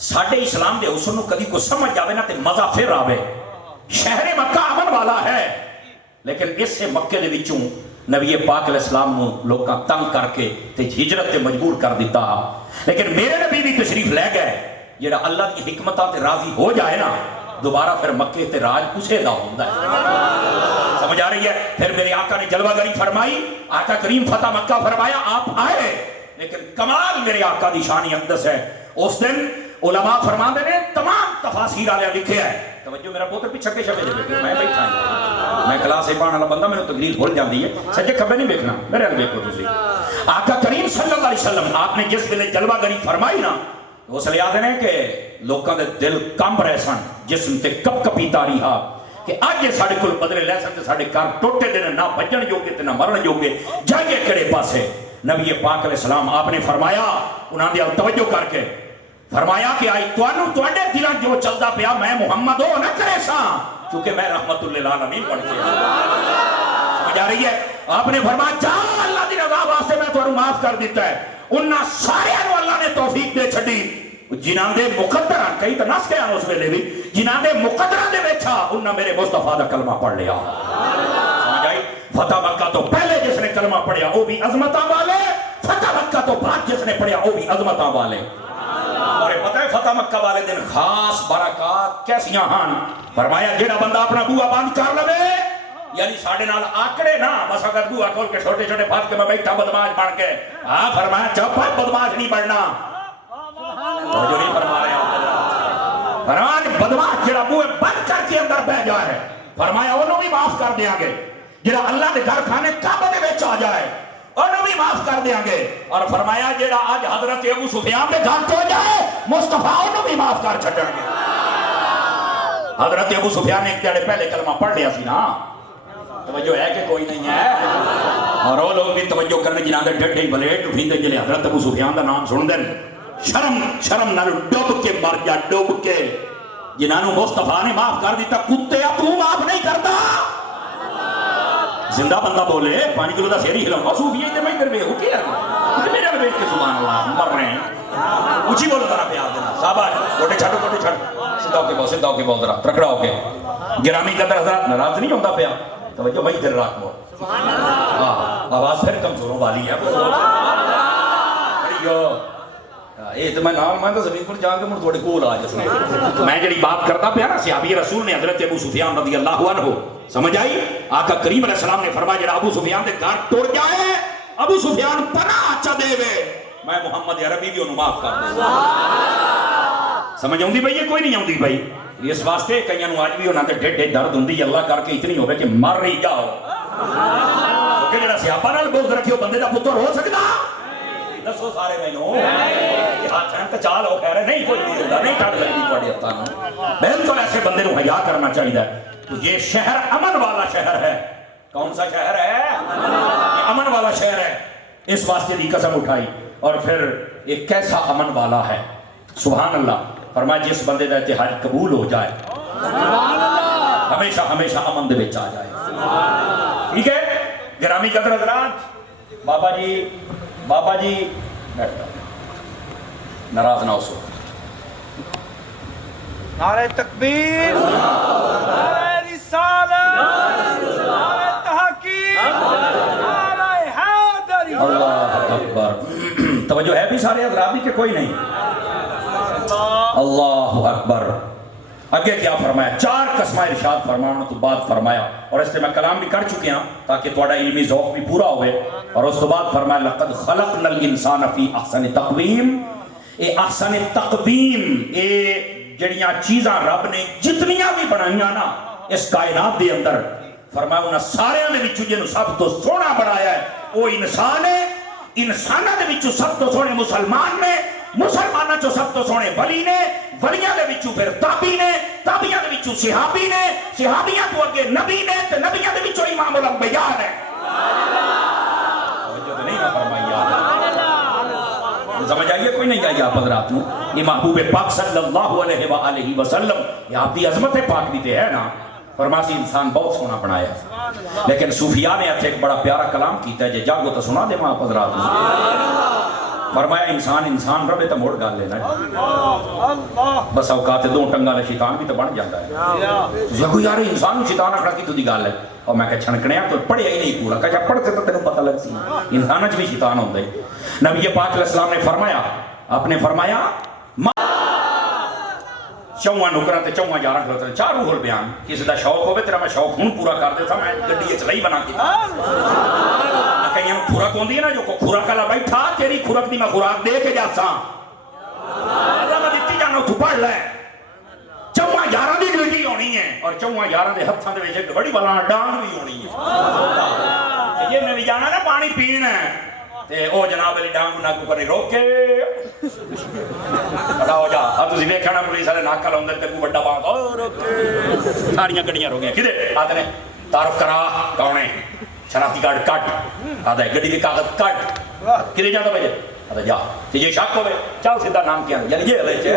ساڈے اسلام دے حسن کدی کو سمجھ جاوے نا تے مزہ پھر آوے. شہر مکہ امن والا ہے لیکن اس سے مکے دے وچوں نبی پاک علیہ السلام نو لوکاں تنگ کر کے تے ہجرت تے مجبور کر دیتا. لیکن میرے نبی بھی تشریف لے گئے. جڑا اللہ کی حکمتاں تے راضی ہو جائے نا دوبارہ پھر مکے تے راج اسے دا ہوتا ہے. سمجھ آ رہی ہے؟ پھر میرے آقا نے جلوہ گری فرمائی، آقا کریم فتح مکہ فرمایا، آپ آئے. لیکن کمال میرے آقا دی شان اقدس ہے. اس دن علماء فرماندے نے تمام تفاسیر والے لکھے ہے. توجہ میرا پوتر پیچھے کے شبے دے میں بیٹھا ہوں، میں کلاس پڑھنے والا بندہ میرے تقریر بھول جاندی ہے. سجے کھبے نہیں دیکھنا میرے ال دیکھو تسی. آقا کریم صلی اللہ علیہ وسلم آپ نے جس ویلے جلوہ گری فرمائی نا اس لیے آدھے ہیں کہ لوگاں دے دل کمب رہے سن، جسم تے کپ کپی تاری ہا کہ آج یہ ساڑھے کل بدلے لے سکتے ساڑھے کار ٹوٹے دینے نہ بجن جوگے تے نہ مرن جوگے جائے کڑے پاسے. نبی پاک علیہ السلام آپ نے فرمایا انہاں دیا توجہ کر کے فرمایا کہ آئی توانو توڑے دلان جو چلدا پیا میں محمد ہو نہ کرے سا چونکہ میں رحمت اللہ العالمین پڑھ کے سمجھ آ رہی ہے. آپ نے فرمایا جا اللہ دی رضا واسطے میں توانو معاف کر دیتا ہے. انہاں سارے انو اللہ نے توفیق دے چھڑی جنہاں دے مقدران کئی تو نس گیا اس ویلے بھی جنہاں دے مقدران دے بیٹھا انہاں میرے مصطفیٰ دا کلمہ پڑھ لیا. سمجھ آئی؟ فتح مکہ تو پہلے جس نے کلمہ پڑھیا وہ بھی عظمتاں والے، فتح مکہ تو بعد جس نے پڑھیا وہ بھی عظمتاں والے. اور پتہ ہے فتح مکہ والے دن خاص برکات کیسیاں ہاں. فرمایا جیڑا بندہ اپنا بوہا بند کر لے یعنی ساڑھے نال آکڑے نا بس اگر بوہا کھول کے چھوٹے چھوٹے پھاس کے میں بیٹھا بدماش بن کے فرمایا چپ بدماش نہیں بڑھنا. جو نہیں فرما رہے ہیں فرمایا بدماش جڑا بوہے بند کر کے اندر بہ جائے فرمایا انہوں بھی معاف کر دیا گے. جڑا اللہ دے گھر کھانے کعبہ دے وچ آ جائے انہوں بھی معاف کر دیا گے. اور فرمایا جڑا آج حضرت ابو سفیان دے گھر تو جائے مصطفیٰ انہوں بھی معاف کر چھڑیں گے. حضرت ابو سفیان نے ایک دیڑے پہلے کلمہ پڑھ لیا سی نا. توجہ ہے کہ کوئی نہیں ہے؟ اور وہ لوگ بھی توجہ کرنے جنہاں دے ڈڈے بلیٹ اٹھیندے جلے حضرت ابو سفیان دا نام سن دین شرم نال ڈوب کے مر جا ڈوب کے جنہاں نو مصطفیٰ نے معاف کر دیتا کتے تو معاف نہیں کرتا زندہ بندہ بولے 5 کلو دا سیری ہلاؤں صوفیہ دے میں ادھر بے ہو کیا میرے بیٹھ کے سبحان اللہ مر رہے ہیں اونچی بولو ذرا پیار دینا صحابہ گوٹے چھڑ سدھا ہو کے بول ذرا ترکڑا ہو کے گرامی قدر حضرات ناراض نہیں ہوتا پیا توجہ بھائی دل رات بول آواز پھر کمزوروں والی ہے اے تو میں نام مانتا زمین پر جا کے مجھے تھوڑے کول آ جسنے میں جڑی بات کرتا پیا نا صحابی رسول نے حضرت ابو سفیان رضی اللہ عنہ سمجھ آئی آقا کریم علیہ السلام نے فرمایا جڑا ابو سفیان دے گھر ٹوڑ جائے ابو سفیان پناہ چا دے وے میں محمد عربی بھی انہوں معاف کر دے سمجھ آؤں دی بھئی یہ کوئی نہیں آؤں دی بھئی اس واسطے کئیاں نو آج بھی انہوں نے ڈھے درد ہوں دی اللہ کر کے اتنی ہوئے کہ مر رہی جاؤ کہ جڑا سیاپا نال بوز رکھیو بندے دا پتر ہو سکتا دسو سارے میں نو ہاتھ چاند کا چال ہو کہہ رہے نہیں کوئی نہیں ہوتا نہیں ٹھاڑ لگنی پڑی اتا بالکل ایسے بندے نو حیا کرنا چاہیے تو یہ شہر امن والا شہر ہے کون سا شہر ہے یہ امن والا شہر ہے اس واسطے دی قسم اٹھائی اور پھر ایک کیسا امن والا ہے سبحان اللہ فرمایا جس بندے دا اتحاد قبول ہو جائے ہمیشہ ہمیشہ امن دے وچ آ جائے ٹھیک ہے گرامی قدر حضرات بابا جی ناراض نہ ہو سو نعرہ تکبیر نعرہ رسالت نعرہ تحقیق نعرہ حیدری اللہ اکبر توجہ ہے بھی سارے حضرات بھی کہ کوئی نہیں اللہ اکبر اگے کیا فرمایا 4 قسمہ ارشاد فرمانا تو بعد فرمایا اور اس سے میں کلام بھی کر چکے ہیں تاکہ تھوڑا علمی ذوق بھی پورا ہوئے اور اس تو بعد فرمایا لقد خلقنا الانسان فی احسن تقویم اے احسن تقویم اے جڑیاں چیزاں رب نے جتنیاں بھی بنائیاں نا اس کائنات دے اندر فرمایا انہاں سارے میں بچو جنہوں سب تو سونا بنایا ہے وہ انسان ہے انسانہ دے بچو سب تو سونے مسلمان نے مسلمانہ چو سب تو سونے ولی نے ولیاں دے بچو پھر تابی نے تابیاں دے بچو صحابی نے صحابیاں تو اگے نبی نے تے نبیاں دے بچو امام الانبیاء نے توجہ تو نہیں نہ فرمائی سمجھ آئیے کوئی نہیں آئی آپ حضرات نو یہ محبوب پاک صلی اللہ علیہ وآلہ وسلم یہ آپ دی عظمت پاک بھی تے ہے نا فرماسی انسان بہت سونا بنایا لیکن صوفیاء نے ایک بڑا پیارا کلام کیتا ہے جے جاگو تو سنا دے آپ حضرات نو فرمایا انسان ربے تو موڑ گال لینا بس اوقات دو ٹنگا لے شیطان بھی تو بن جاتا ہے تو یار انسان شیطان اکھڑا کی تو دی گال ہے اور میں کہ چھنکنے تو پڑھیا ہی نہیں پورا کہ پڑھتے تو تینوں پتہ لگ سی انسان بھی شیطان ہوتا ہے نبی پاک علیہ السلام نے فرمایا آپ نے فرمایا چوہاں نکرہ تے چوہاں جارہ کھلوتا ہے 4 روح البیان کسی دا شوق ہوئے تیرا میں شوق ہون پورا کر دیتا میں گڈی چلائی بنا کی کہیں ہم کھوراک ہوندی ہے نا جو کھوراک اللہ بیٹھا تیری کھوراک دی میں کھوراک دے کے جاتا اللہ میں دیتی جانا تو پڑھ لے چوہاں جارہ دی گلٹی ہونی ہے اور چوہاں جارہ دے ہتھاں دے ویچے بڑی بلانا ڈانگ بھی ہونی ہے یہ میں بھی جانا نا پانی پین ہے تے او جناب علی ڈانگ نہ کو کرے روکے کھڑا ہو جا اب تسی ویکھنا پولیس والے ناکا لاؤندے تے کو بڑا بات او روکے ساریاں گڈیاں رو گئیں کدے آتے نے تعارف کرا کون ہے شناختی کارڈ کٹ آتا ہے گڈی کے کاغذ کٹ کدے جاتا بھائی آتا جا تے یہ شک ہوئے چل سیدھا نام کیا یعنی یہ علیہ چھے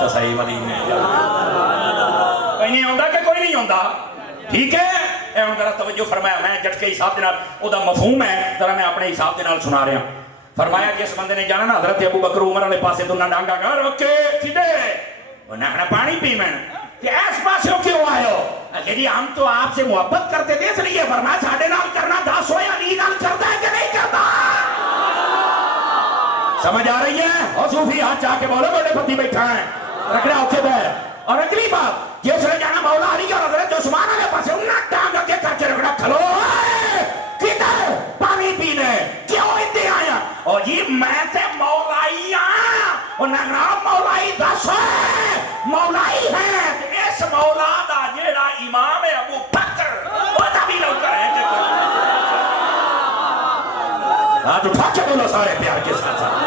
تو صحیح والی میں کوئی نہیں ہوندہ کہ کوئی نہیں ہوندہ ٹھیک ہے اے ان کا توجہ فرمایا میں جٹ کے حساب دے نال او دا مفہوم ہے ذرا میں اپنے حساب دے نال سنا رہا فرمایا جس بندے نے جانا نا حضرت ابو بکر عمر والے پاسے تو نہ ڈانگا کر اوکے کدے انہاں نے پانی پی میں کہ ایس پاسے کیوں آئے ہو جی ہم تو آپ سے محبت کرتے تھے اس لیے فرمایا ساڑھے نال کرنا 10 ہو یا علی نال کرتا ہے کہ نہیں کرتا سمجھ آ رہی ہے اور صوفی ہاتھ چاہ کے بولو بڑے پتی بیٹھا ہے رکھنا اوکے بے اور اگلی بات جس نے جانا مولا علی اور حضرت عثمان علیہ پاسے انہاں ٹانگ کے کر کے رکھنا کھلو کدھر پانی پینے کیوں اتنے آیا اور جی میں سے مولائی اور نگرام مولائی 10 ہے مولائی ہے اس مولا دا جیڑا امام ابو بکر وہ دا بھی لوگ کر ہے ہاتھ اٹھا کے بولو سارے پیار کے ساتھ ساتھ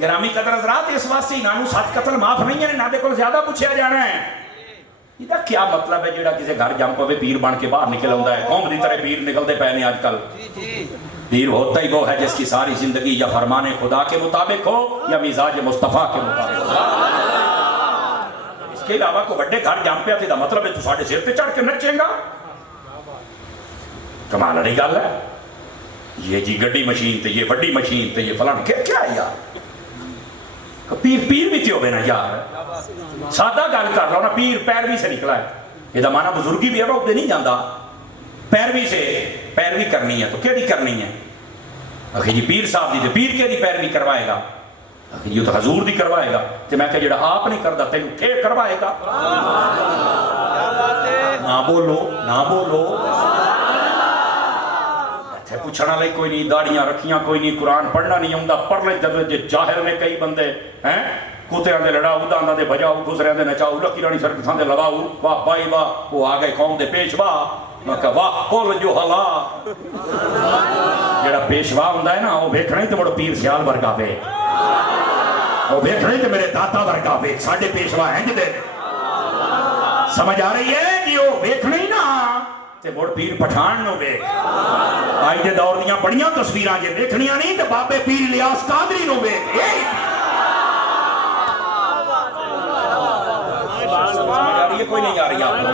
گرامی قدر حضرات اس واسطے انہوں 7 قتل معاف نہیں ہیں، انہوں کو زیادہ پوچھا جانا ہے. یہ کیا مطلب ہے جیڑا کسی گھر جم پوے پیر بن کے باہر نکل آتا ہے؟ قوم دی طرح پیر نکلتے پے نے آج کل. پیر ہوتا ہی وہ ہے جس کی ساری زندگی یا فرمان خدا کے مطابق ہو یا مزاج مصطفیٰ کے مطابق ہو. اس کے علاوہ کو بڑے گھر جم پیا تھا مطلب ہے تو ساڑھے سر پہ چڑھ کے نچیں گا؟ کمال والی گل ہے. یہ جی گڈی مشین تے یہ بڑی مشین تے یہ فلان کیا ہے یار؟ پیر بھی تھی ہوئے نا یار. سادہ گل کر رہا ہوں نا، پیر پیروی سے نکلا ہے. یہ دمانہ بزرگی بھی ہے وہ نہیں جاندہ. پیروی سے پیروی کرنی ہے تو کیڑی کرنی ہے؟ آخر جی پیر صاحب دی پیر کے دی پیروی کروائے گا؟ آخر یہ تو حضور دی کروائے گا. تو میں کہ جڑا آپ نہیں کردہ تینوں کھے کروائے گا؟ نہ بولو نہ بولو. ایتھے پوچھنا لئی کوئی نہیں، داڑیاں رکھیاں کوئی نہیں، قرآن پڑھنا نہیں ہوندہ. پڑھ لے جب جاہر نے کئی بندے ہیں کوتے آندے لڑاؤ داندہ دے بجاؤ گزرے آندے نچاؤ لکی رانی سرکسان دے لگاؤ واہ بائی واہ وہ آگئے قوم دے پیشوا. میں کہا واہ قول جو حلا جڑا پیشوا ہوندہ ہے نا وہ بیکھ رہے ہیں تو بڑا پیر سیال برگا پہ، وہ بیکھ رہے ہیں تو میرے داتا برگا پہ ساڑھے پیشوا ہیں جدے. سمجھ آ رہی ہے کہ وہ بیکھ نہیں نا تے بڑ پیر پٹھان نو بیکھ. آئی دے دور دیاں بڑیاں تصویران جے بیکھنیاں نہیں تے بابے پیر لیاس قادری نو بیکھ. سمجھ آ رہی ہے کوئی نہیں آ رہی آپ کو؟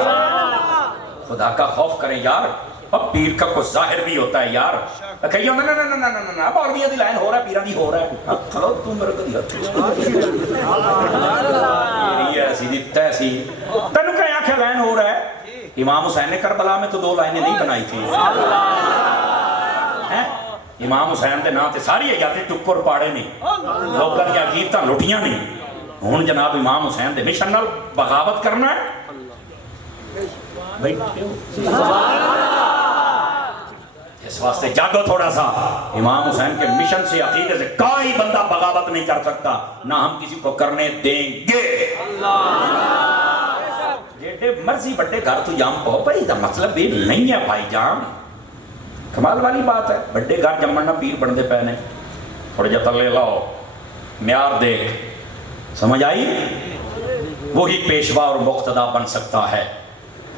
خدا کا خوف کریں یار. اب پیر کا کچھ ظاہر بھی ہوتا ہے یار. کہیے نا نا نا نا نا نا اب اور دی لائن ہو رہا ہے پیران دی ہو رہا ہے. کھڑو تم میرے کو دیا یہ ہے سیدھی تیسی تنو کہیں آنکھیں لائن ہو رہا ہے. امام حسین نے کربلا میں تو 2 لائنیں نہیں بنائی تھی. امام حسین دے نا تے ساری ایاتے ٹکر پاڑے نہیں، لوگاں دی عقیدتاں لٹیاں نہیں. ہون جناب امام حسین دے مشن نال بغاوت کرنا ہے. اس واسطے جاگو تھوڑا سا. امام حسین کے مشن سے عقیدے سے کوئی بندہ بغاوت نہیں کر سکتا، نہ ہم کسی کو کرنے دیں گے. جیڑے مرضی بڑے گھر تو جام پاؤ بھائی دا مطلب بھی نہیں ہے بھائی جان. کمال والی بات ہے. بڑے گھر جمنا پیر بڑھتے پہنے تھوڑے جا تلے لاؤ معیار دیکھ. سمجھ آئی؟ وہی پیشوا اور مقتدہ بن سکتا ہے.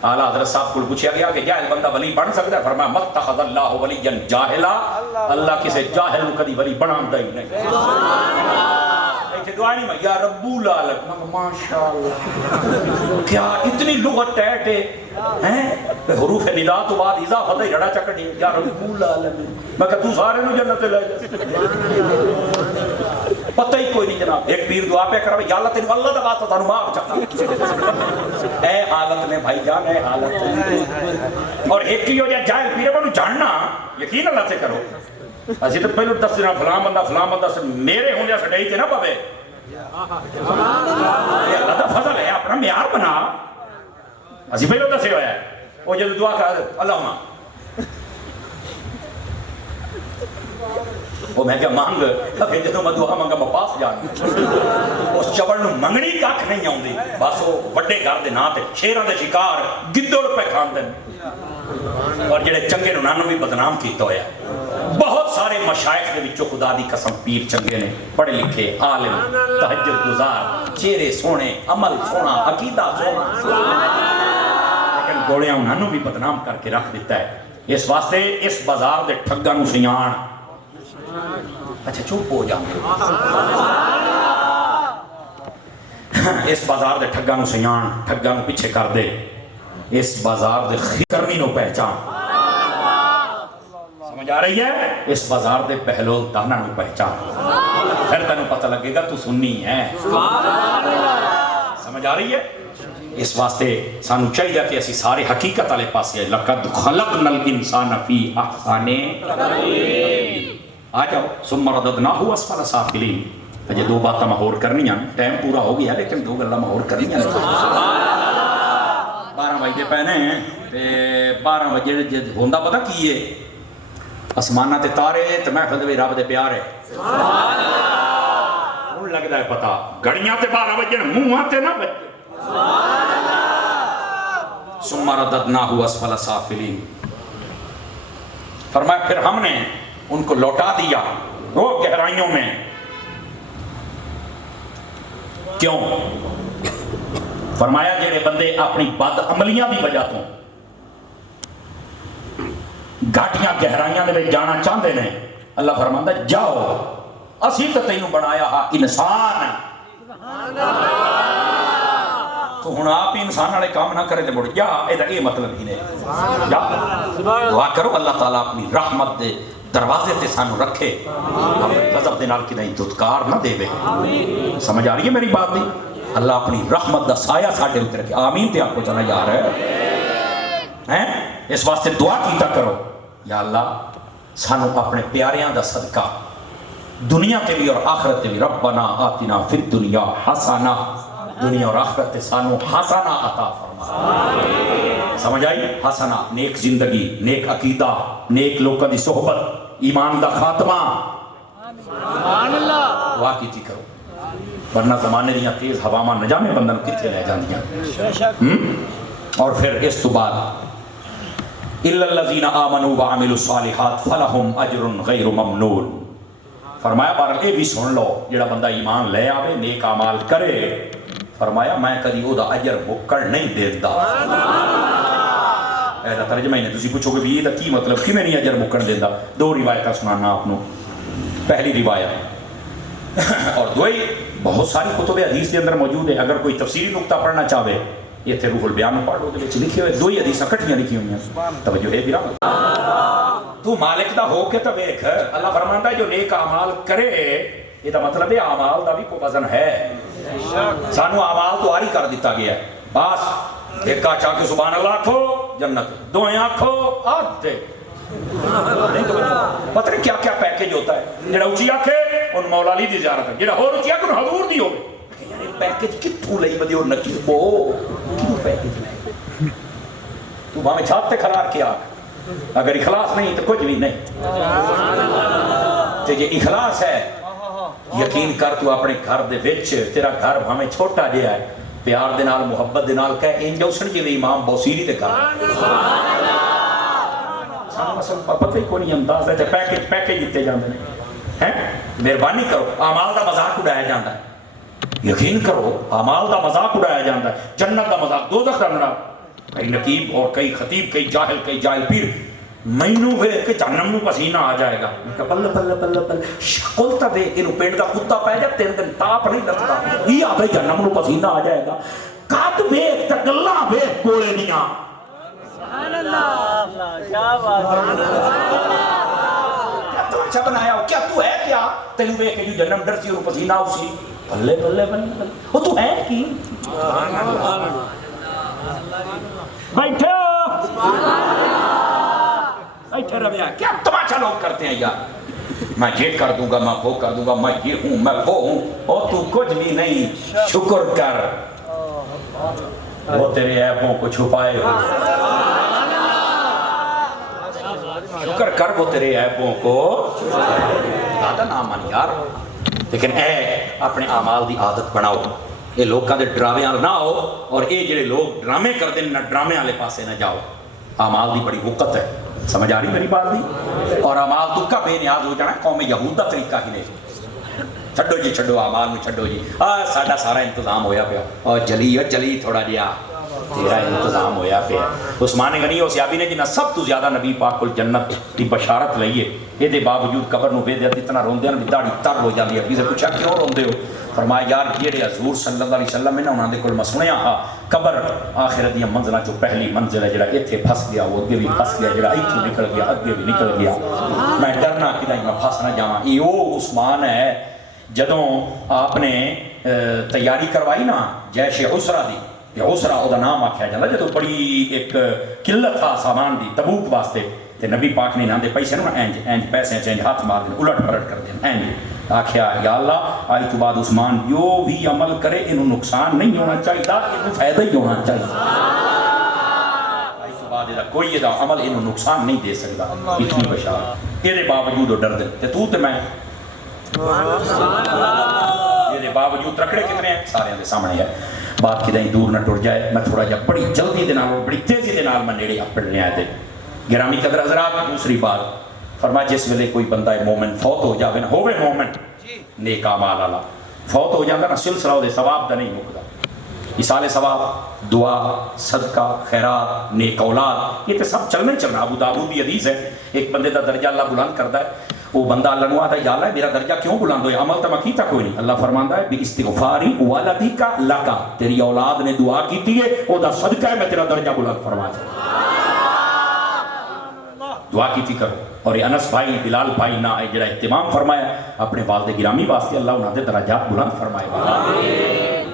اعلیٰ حضرت صاحب کو پوچھا گیا کہ جاہل بندہ ولی بن سکتا ہے؟ فرمایا متخذ اللہ ولیًا جاہلا. اللہ کسے جاہل کدی ولی بناتا ہی نہیں. ایسے دعا نہیں میں یا رب العالمین ماشاءاللہ کیا اتنی لغت ٹیٹ ہے. حروف ندا تو بعد اضافہ دے رڑا چکر دیا یا رب العالمین. میں کہا تو سارے نو جنت لے جا. پتہ ہی کوئی نہیں جناب. ایک پیر دعا پہ کرا یا اللہ تینو اللہ دا بات تانوں معاف چکا. اے حالت میں بھائی جان اے حالت میں. اور ایک ہی ہو جائے جاہل پیر بنو جاننا یقین اللہ سے کرو. اسی تو پہلو دس دینا فلان بندہ سے میرے ہوں جیسا ڈہی تے نہ پوے. یہ اللہ دا فضل ہے اپنا معیار بنا. اسی پہلو دسے ہویا ہے وہ جب دعا کر اللہم وہ میں کیا مانگ پھر جدو میں دعا مانگا میں پاس جانا. اس چبڑ نو منگنی کاکھ نہیں آؤں دی. بس وہ بڑے گھر دے نا تے شیران دے شکار گدڑ پہ کھان دیں. اور جڑے چنگے نو نانو بھی بدنام کیتا ہویا. بہت سارے مشائخ دے وچوں خدا دی قسم پیر چنگے نے پڑھے لکھے عالم تہجد گزار چہرے سونے عمل سونا عقیدہ سونا لیکن گوڑیاں انہوں بھی بدنام کر کے رکھ دیتا ہے. اس واسطے اس بازار دے ٹھگا نو سیان. اچھا چوپ ہو جاؤں اس بازار دے ٹھگا نو سیان ٹھگا نو پیچھے کر دے. اس بازار دے کرنی نو پہچان. سمجھ آ رہی ہے؟ اس بازار دے پہلو دانا نو پہچان. پھر تینوں پتہ لگے گا تو سنی ہے. سمجھ آ رہی ہے؟ اس واسطے سانو چاہیے کہ اسی سارے حقیقت والے پاسے لقد خلقنا الانسان فی احسن تقویم. آ جاؤ ثم رددناہ اسفل سافلین. اجے 2 باتاں میں اور کرنیاں. ٹائم پورا ہو گیا لیکن 2 گلاں میں اور کرنیاں. 12 بجے پہنے ہیں تے 12 بجے جد ہوندا پتہ کی ہے آسمانہ تے تارے تے محفل دے رب دے پیارے. سبحان اللہ. ہن لگدا ہے پتہ گھڑیاں تے 12 بجے منہ تے نہ بجے. ثم رددناہ اسفل سافلین. فرمایا پھر ہم نے ان کو لوٹا دیا وہ گہرائیوں میں کیوں؟ فرمایا جڑے بندے اپنی بد عملیاں دی وجہ تو گھاٹیاں گہرائیاں دے وچ جانا چاہتے ہیں، اللہ فرماندا جاؤ اسی تو تینوں بنایا ہا انسان، تو ہن آپ ہی انسان والے کام نہ کرے تے مڑ جا، یہ مطلب ہی نہیں جا دعا کرو اللہ تعالیٰ اپنی رحمت دے دروازے تے سانو رکھے، اپنے غضب دے نال کدیں دھتکار نہ دے۔ سمجھ آ رہی ہے میری بات دی؟ اللہ اپنی رحمت دا سایہ ساڈے اوپر رکھے، آمین تے آپ کو چلا یار ہے اس واسطے دعا کیتا کرو، یا اللہ سانو اپنے پیاریاں دا صدقہ دنیا تے بھی اور آخرت تے بھی، ربنا آتنا فی الدنیا حسنہ، دنیا اور آخرت تے سانو حسنہ عطا فرما۔ سمجھ آئی؟ حسنہ نیک زندگی، نیک عقیدہ، نیک لوگوں دی صحبت، ایمان دا خاتمہ، دعا کیتی کرو، ورنہ زمانے دیاں تیز ہواواں نہ جانے بندن کتھے لے جاندیاں۔ اور پھر اس تو بعد الا الذین آمنوا وعملوا الصالحات فلہم اجر غیر ممنون، فرمایا بارہ یہ بھی سن لو، جڑا بندہ ایمان لے آوے نیک اعمال کرے، فرمایا میں کدی او دا اجر مکڑ نہیں دیتا۔ ایسا ترجمہ ہی نہیں، تسی پوچھو کہ بھی یہ کی مطلب کہ میں نہیں اجر مکڑ دیتا؟ دو روایتیں سنانا آپ کو۔ پہلی روایت اور دوئی بہت ساری کتب حدیث کے اندر موجود ہے، اگر کوئی تفسیری نقطہ پڑھنا چاہے یہ تھے روح البیان پڑھ لو، لکھے ہوئے دو ہی حدیثاں کٹھیاں لکھی ہوئی ہیں، توجہ ہے بیرا تو مالک دا ہو کے تو دیکھ، اللہ فرماندا ہے جو نیک اعمال کرے، یہ دا مطلب ہے اعمال دا بھی کوئی وزن ہے، سانو اعمال تو آری کر دیتا گیا ہے، بس ایک کا چاہ کے سبحان اللہ آکھو جنت، دو آنکھو آدھے، پتہ نہیں کیا کیا پیکیج ہوتا ہے، جڑا اچھی آنکھے ان مولا علی دی زیارت ہے، جڑا ہور اچھی آنکھے ان حضور دی ہوگی، یعنی پیکیج کتھوں لئی بدی اور نقیب بو کیوں پیکیج لئی؟ تو وہاں میں چھاتے کھلار کے آنکھ، اگر اخلاص نہیں تو کچھ بھی نہیں، تو یہ اخلاص ہے، یقین کر تو اپنے گھر دے وچ، تیرا گھر ہمیں چھوٹا جیا ہے، پیار دے نال محبت دے نال کہے انجو سن جی امام بوسیری دے کر سانو اصل پتہ ہی کوئی نہیں انداز ہے، پیکیج دیتے جاندے ہیں، مہربانی کرو، اعمال دا مذاق اڑایا جاتا ہے، یقین کرو اعمال دا مذاق اڑایا جاتا ہے، جنت دا مذاق، دوزخ دا مذاق، کئی نقیب اور کئی خطیب، کئی جاہل پیر مینوں ویکھ کے جہنم نوں پسینہ آ جائے گا، میں کہا بلے بلے بلے بلے شکل تا ویکھ اینوں پینڈ دا کتا پے جا 3 دن تاپ نہیں لگتا، یہ آدھے جہنم نوں پسینہ آ جائے گا، قد ویکھ تے گلاں ویکھ کولے دیاں، سبحان اللہ، کیا بات ہے، کیا تو اچھا بنایا ہو، کیا تو ہے کیا، تینوں ویکھ کے جو جہنم ڈرسی اور پسینہ اسی، بلے بلے بلے بلے وہ تو ہے کی، بیٹھے ہو بیٹھے رویا، کیا تماشا لوگ کرتے ہیں یار، میں یہ کر دوں گا، میں وہ کر دوں گا، میں یہ ہوں میں وہ ہوں، اور تو کچھ بھی نہیں، شکر کر وہ تیرے عیبوں کو چھپائے ہو، شکر کر وہ تیرے عیبوں کو زیادہ نہ مان یار، لیکن اے اپنے اعمال دی عادت بناؤ، یہ لوگاں دے ڈراوے نہ ہو، اور یہ جڑے لوگ ڈرامے کرتے ہیں نہ ڈرامے والے پاسے نہ جاؤ، اعمال دی بڑی وقت ہے، سمجھ آ رہی میری بات دی، اور اعمال تو کا بے نیاز ہو جانا قوم یہود دا طریقہ ہی نہیں، چھڈو جی چھڈو اعمال میں چھڈو جی، ساڈا سارا انتظام ہویا پیا، اور چلی تھوڑا جہا تیرا انتظام ہویا پیا، عثمان غنی اوسیابی نے جنہیں سب تو زیادہ نبی پاک کل جنت کی بشارت لئیے، یہ دے باوجود قبر نو بے دیت اتنا روندے ہیں داڑھی تر ہو جاندی ہے، کسی سے پوچھا کیوں روندے ہو؟ فرمایا یار جیڑے حضور صلی اللہ علیہ وسلم نے انہوں نے کل مسنیا ہاں قبر آخرت دیا منزلہ جو پہلی منزل ہے جڑا ایتھے پھس گیا وہ اگے بھی پھس گیا، جڑا ایتھے نکل گیا اگے بھی نکل گیا، میں ڈرنا کدھر میں پھس نہ جاواں، یہ وہ عثمان ہے جدوں آپ نے تیاری کروائی نا جیش عسرہ دی، یا عسرہ او دا نام آکھیا جاندہ جدوں بڑی ایک قلت تھا سامان دی تبوک واسطے، تے نبی پاک نے نام دے پیسے نا اینج پیسے چینج ہاتھ مار دیں الٹ پلٹ کر دیں اینج، آکھیا یا اللہ آج تو بعد عثمان جو بھی عمل کرے انہوں نقصان نہیں ہونا چاہیے، انہوں فائدہ ہی ہونا چاہیے، آج تو بعد کوئی یہ عمل انہوں نقصان نہیں دے سکتا، اتنی بشارت، یہ باوجود وہ ڈر دے تے تو تے میں، یہ باوجود رکھڑے کتنے ہیں سارے دے سامنے ہے، بات کدیں دور نہ ٹر جائے، میں تھوڑا جا بڑی جلدی دے نال بڑی تیزی دے نال میں نیڑے پڑھنے آئے تھے، گرامی قدر حضرات دوسری بات فرمایا جس ویلے کوئی بندہ مومن فوت ہو جاوے نہ ہووے مومن نیک اعمال والا، فوت ہو جاتا نا سلسلہ وہ ثواب کا نہیں مکتا. اصال ثواب, دعا, صدقہ, خیرات, نیک اولاد, یہ تو سب چلنا ہی چلنا. ابو داؤد کی حدیث ہے, ایک بندے کا درجہ اللہ بلند کرتا ہے. وہ بندہ اللہ نو آتا ہے, یا اللہ میرا درجہ کیوں بلند ہویا, عمل تو میں کیتا کوئی نہیں. اللہ فرماندا ہے باستغفاری والدیک لک, تیری اولاد نے دعا کیتی ہے او دا صدقہ ہے میں تیرا درجہ بلند فرما دیا. دعا کیتی کرو. اور یہ انس بھائی, بلال بھائی نہ جڑا اہتمام فرمایا اپنے والد گرامی واسطے, اللہ انہاں دے درجات بلند فرمائے.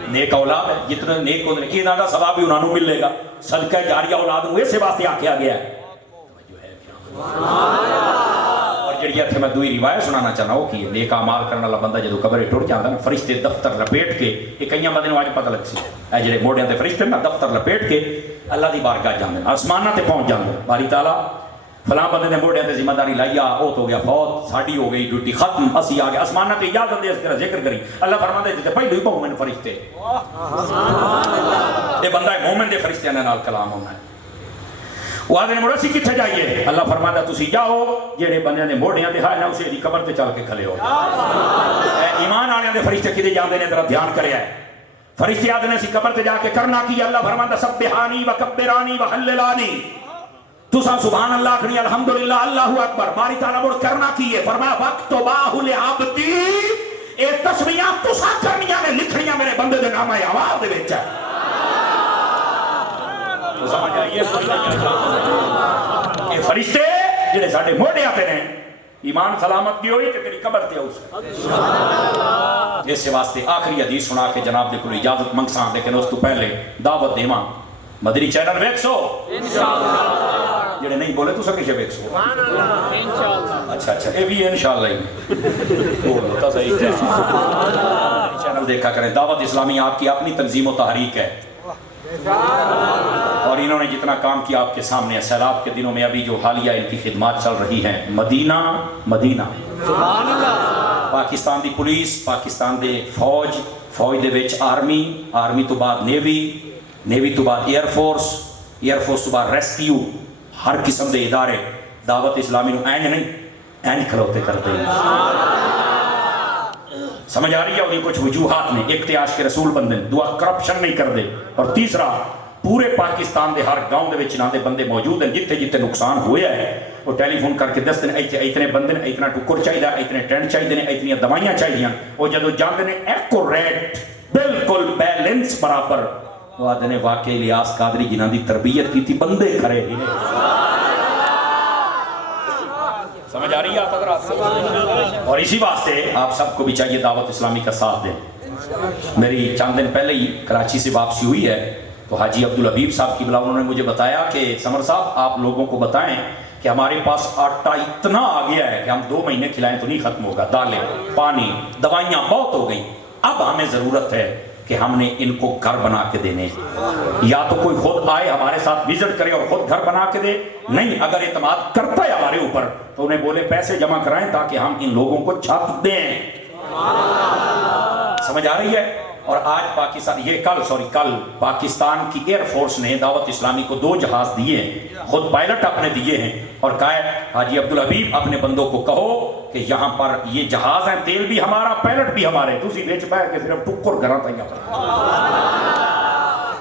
نیک اولاد ہے, جتنے نیک ہوندے نے انہاں دا ثواب بھی انہاں نوں ملے گا. صدقہ جاریہ اولاد نوں اس واسطے آکھیا گیا ہے. اور جڑی اتھے میں دوئی روایت سنانا چاہنا وہ کی ہے, نیک اعمال کرنے والا بندہ جدوں قبر ٹر جاندا نا, فرشتے دفتر لپیٹ کے, یہ کئیاں بندے نوں اج پتہ لگ سی, اے جڑے موڑیاں تے فرشتے نا دفتر لپیٹ کے اللہ دی بارگاہ جاندے, آسماناں تے پہنچ جاندے. باری تعالیٰ فلاں بندے نے موڑیاں تے ذمہ داری لائی, او تو گیا فوت, ساڈی ہو گئی ڈیوٹی ختم, اسی آ گئے آسماناں تے اجازت دے اس طرح ذکر کری. اللہ فرماندا ہے تے پہلو ہی مومن فرشتے, یہ بندہ مومن دے فرشتیاں دے نال کلام ہونا ہے. وہ آدھے نے موڑا سی کتھے جائیے, اللہ فرماندا تسی جاؤ جڑے بندیاں دے موڑیاں تے ہائے نہ اسے دی قبر تے چل کے کھلے ہو. ایمان والےاں دے فرشتے کدے جاندے نے, ذرا دھیان کریا ہے. فرشتے آدھے نے سی قبر تے جا کے کرنا کی, اللہ فرماندا سبحانی و کبرانی و حللانی, تسا سبحان اللہ کھنی, الحمدللہ, اللہ اکبر. باری تعالیٰ مڑ کرنا کی ہے, فرمایا وقت باہ لعبدی, اے تسبیحاں تسا کرنیاں نے, لکھنیاں میرے بندے دے نام اعمال دے وچ ہے. تو سمجھ آئیے اے فرشتے جڑے ساڈے موڑے آتے نے, ایمان سلامت بھی ہوئی تے تیری قبر تے اس. اس واسطے آخری حدیث سنا کے جناب دے کول اجازت منگساں, لیکن اس تو پہلے دعوت دیواں. مدری چینل ویکھ سو انشاءاللہ, جڑے نہیں بولے تو سکے ویکھ سو انشاءاللہ. اچھا اے بھی انشاءاللہ ہی بولو تا صحیح چینل دیکھا کریں. دعوت اسلامی آپ کی اپنی تنظیم و تحریک ہے, اور انہوں نے جتنا کام کیا آپ کے سامنے ہے. سیلاب کے دنوں میں ابھی جو حالیہ ان کی خدمات چل رہی ہیں, مدینہ پاکستان دی پولیس, پاکستان دے فوج دے وچ آرمی تو بعد نیوی تو بعد ایئر فورس تو بعد ریسکیو, ہر قسم دے ادارے دعوت اسلامی نو اینج کھلوتے کرتے ہیں. سمجھ آ رہی ہے. اور یہ کچھ وجوہات نے, ایک تے عاشق رسول بندے, دعا کرپشن نہیں کر دے, اور تیسرا پورے پاکستان دے ہر گاؤں دے وچ نہ دے بندے موجود ہیں جتھے جتھے نقصان ہویا ہے وہ ٹیلی فون کر کے دستے ہیں اتنے بندے نے, اتنا ٹکر چاہیے, اتنے ٹینٹ چاہیے, اتنی دوائیاں چاہیے. وہ جدو جاندے نے ایکوریٹ بالکل بیلنس برابر, وہ آدھے نے واقعی الیاس قادری جنہاں دی تربیت کی تھی بندے کھڑے ہی سمجھ آ رہی ہے آپ حضرات. اور اسی واسطے آپ سب کو بھی چاہیے دعوت اسلامی کا ساتھ دیں. میری چند دن پہلے ہی کراچی سے واپسی ہوئی ہے, تو حاجی عبدالحبیب صاحب کی بلا انہوں نے مجھے بتایا کہ سمر صاحب آپ لوگوں کو بتائیں کہ ہمارے پاس آٹا اتنا آ گیا ہے کہ ہم 2 مہینے کھلائیں تو نہیں ختم ہوگا, دالیں, پانی, دوائیاں بہت ہو گئیں. اب ہمیں ضرورت ہے کہ ہم نے ان کو گھر بنا کے دینے, یا تو کوئی خود آئے ہمارے ساتھ وزٹ کرے اور خود گھر بنا کے دے, نہیں اگر اعتماد کرتا ہے ہمارے اوپر تو انہیں بولے پیسے جمع کرائیں تاکہ ہم ان لوگوں کو چھت دیں. سمجھ آ رہی ہے. اور آج پاکستان, یہ کل پاکستان کی ایئر فورس نے دعوت اسلامی کو 2 جہاز دیے ہیں, خود پائلٹ اپنے دیے ہیں, اور کہا ہے حاجی عبدالحبیب اپنے بندوں کو کہو کہ یہاں پر یہ جہاز ہیں, تیل بھی ہمارا, پائلٹ بھی ہمارے, تسی بیچ پائے کہ صرف ٹکر گھراں تھا.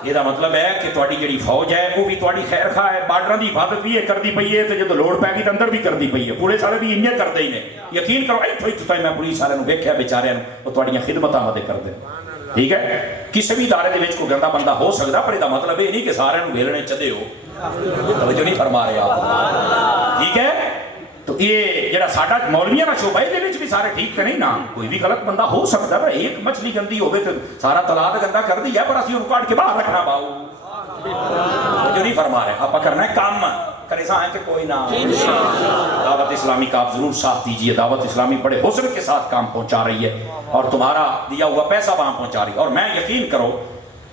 یہ دا مطلب ہے کہ تواڈی جڑی فوج ہے وہ بھی تواڈی خیر خواہ ہے, بارڈراں دی حفاظت بھی کردی پئی ہے, تے جدوں لوڑ پے گی تے اندر بھی کردی پئی ہے. پولیس والے بھی انجے کردے ہی نے, یقین کرو ایتھے میں پولیس والے نوں ویکھیا بیچاریاں نوں, وہ تواڈیاں خدمتاں مدد کردے. ٹھیک ہے, کسی بھی ادارے دے وچ کوئی گندا بندہ ہو سکدا, پر یہ مطلب یہ نہیں کہ سارے نوں ویلنے چدے ہو. توجہ نہیں فرما رہے آپ. ٹھیک ہے, تو یہ جڑا ساڈا مولویاں دا شعبہ دے وچ بھی سارے ٹھیک تے نہیں نا, کوئی بھی غلط بندہ ہو سکدا ہے. ایک مچھلی گندی ہوے تے سارا تالاب گندا کر دی ہے, پر اسی اونوں کاٹ کے باہر رکھنا باؤ. توجہ نہیں فرما رہے. آپ کرنا ہے کام کرے سا ہے کہ کوئی نہ. دعوت اسلامی کا آپ ضرور ساتھ دیجئے. دعوت اسلامی بڑے حسن کے ساتھ کام پہنچا رہی ہے, اور تمہارا دیا ہوا پیسہ وہاں پہنچا رہی ہے. اور میں یقین کرو,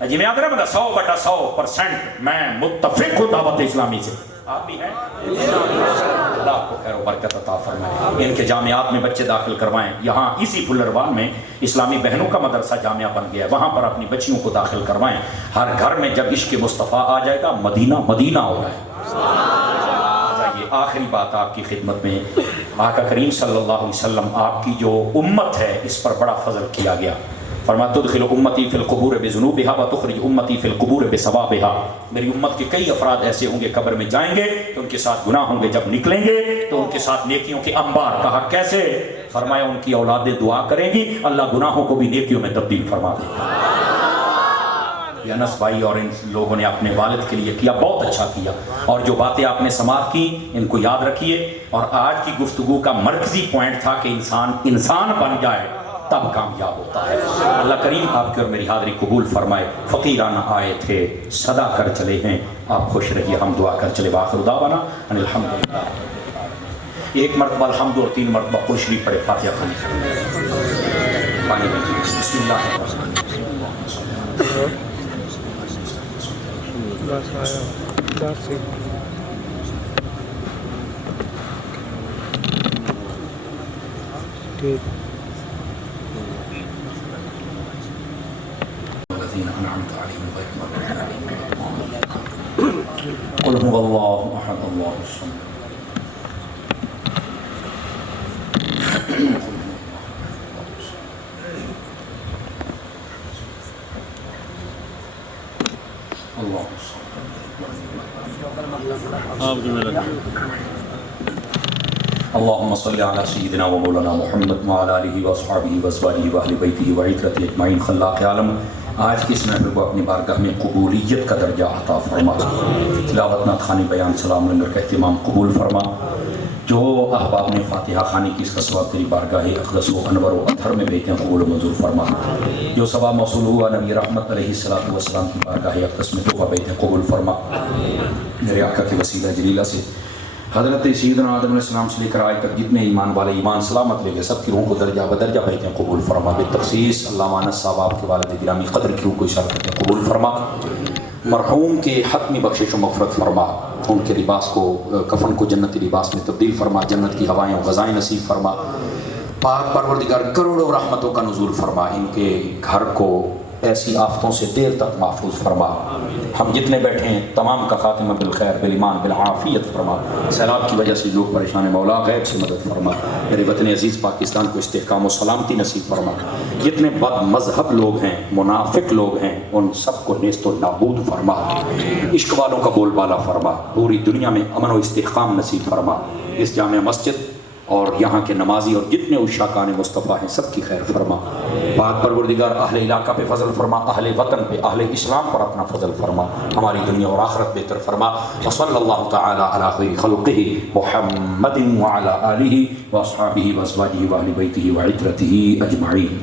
جی میں آدھر 100% میں متفق ہوں دعوت اسلامی سے. آپ بھی ہیں, اللہ آپ کو خیر و برکت عطا فرمائے. ان کے جامعات میں بچے داخل کروائیں. یہاں اسی پھلروان میں اسلامی بہنوں کا مدرسہ جامعہ بن گیا ہے, وہاں پر اپنی بچیوں کو داخل کروائیں. ہر گھر میں جب عشق مصطفیٰ آ جائے گا, مدینہ ہو رہا ہے. آخری بات آپ کی خدمت میں, آقا کریم صلی اللہ علیہ وسلم آپ کی جو امت ہے اس پر بڑا فضل کیا گیا. فرمایا تدخل امتی فی القبور بذنوبہا وتخرج امتی فی القبور بثوابہا، میری امت کے کئی افراد ایسے ہوں گے قبر میں جائیں گے تو ان کے ساتھ گناہ ہوں گے، جب نکلیں گے تو ان کے ساتھ نیکیوں کے انبار. کہا کیسے؟ فرمایا ان کی اولادیں دعا کریں گی اللہ گناہوں کو بھی نیکیوں میں تبدیل فرما دے گا. یہ انس بھائی اور ان لوگوں نے اپنے والد کے لیے کیا، بہت اچھا کیا. اور جو باتیں آپ نے سماعت کی ان کو یاد رکھیے. اور آج کی گفتگو کا مرکزی پوائنٹ تھا کہ انسان بن جائے تب کامیاب ہوتا ہے. اللہ کریم آپ کی اور میری حاضری قبول فرمائے. فقیرانہ آئے تھے صدا کر چلے ہیں، آپ خوش رہیے ہم دعا کر چلے. وآخر دعوانا ان الحمدللہ. ایک مرتبہ الحمد اور 3 مرتبہ قرآن شریف پڑھے. فاتحہ پانی بسم اللہ الرحمن الرحیم. الذين أنعمت عليهم غير المغضوب عليهم. قل هو الله أحد الله الصمد. الله الصمد. اللهم صل على سيدنا ومولانا محمد وعلى آله وأصحابه وأزواجه وأهل بيته وعترته أجمعين. خلاق عالم آج کی اس محفل کو اپنی بارگاہ میں قبولیت کا درجہ عطا فرما. تلاوت نعت خوانی بیان سلام لنگر کا اہتمام قبول فرما. جو احباب نے فاتحہ خوانی کی اس کا ثواب تیری بارگاہ اقدس و انور و اطہر میں بھیجتے ہیں قبول و منظور فرما. جو ثواب موصول ہوا نبی رحمت علیہ السلام کی بارگاہ اقدس میں تحفہ بھیجتے ہیں قبول فرما. میرے آقا کے وسیلہ جلیلہ سے حضرت سیدنا آدم علیہ السلام سے لے کر آج تک جتنے ایمان والے ایمان سلامت لے گئے سب کی روح کو درجہ بدرجہ بھیجتے ہیں قبول فرما. بالتخصیص علامہ انس صاحب آپ کے والد گرامی قدر کی روح کو اشارہ کرتے ہیں قبول فرما. مرحوم کے حتمی بخشش و مغفرت فرما. ان کے لباس کو کفن کو جنتی لباس میں تبدیل فرما. جنت کی ہوائیں و غذائیں نصیب فرما. پاک پروردگار کروڑوں رحمتوں کا نزول فرما. ان کے گھر کو ایسی آفتوں سے دیر تک محفوظ فرما. ہم جتنے بیٹھے ہیں تمام کا خاتمہ بالخیر بالایمان بالعافیت فرما. سیلاب کی وجہ سے لوگ پریشان مولا غیب سے مدد فرما. میرے وطن عزیز پاکستان کو استحکام و سلامتی نصیب فرما. جتنے بد مذہب لوگ ہیں منافق لوگ ہیں ان سب کو نیست و نابود فرما. عشق والوں کا بول بالا فرما. پوری دنیا میں امن و استحکام نصیب فرما. اس جامع مسجد اور یہاں کے نمازی اور جتنے عشاقان مصطفیٰ ہیں سب کی خیر فرما. پاک پروردگار اہل علاقہ پہ فضل فرما. اہل وطن پہ اہل اسلام پر اپنا فضل فرما. ہماری دنیا اور آخرت بہتر فرما. وصلی اللہ تعالی علی خیر خلقہ محمد وعلی آلہ واصحابہ وازواجہ واہل بیتہ وعترتہ اجمعین.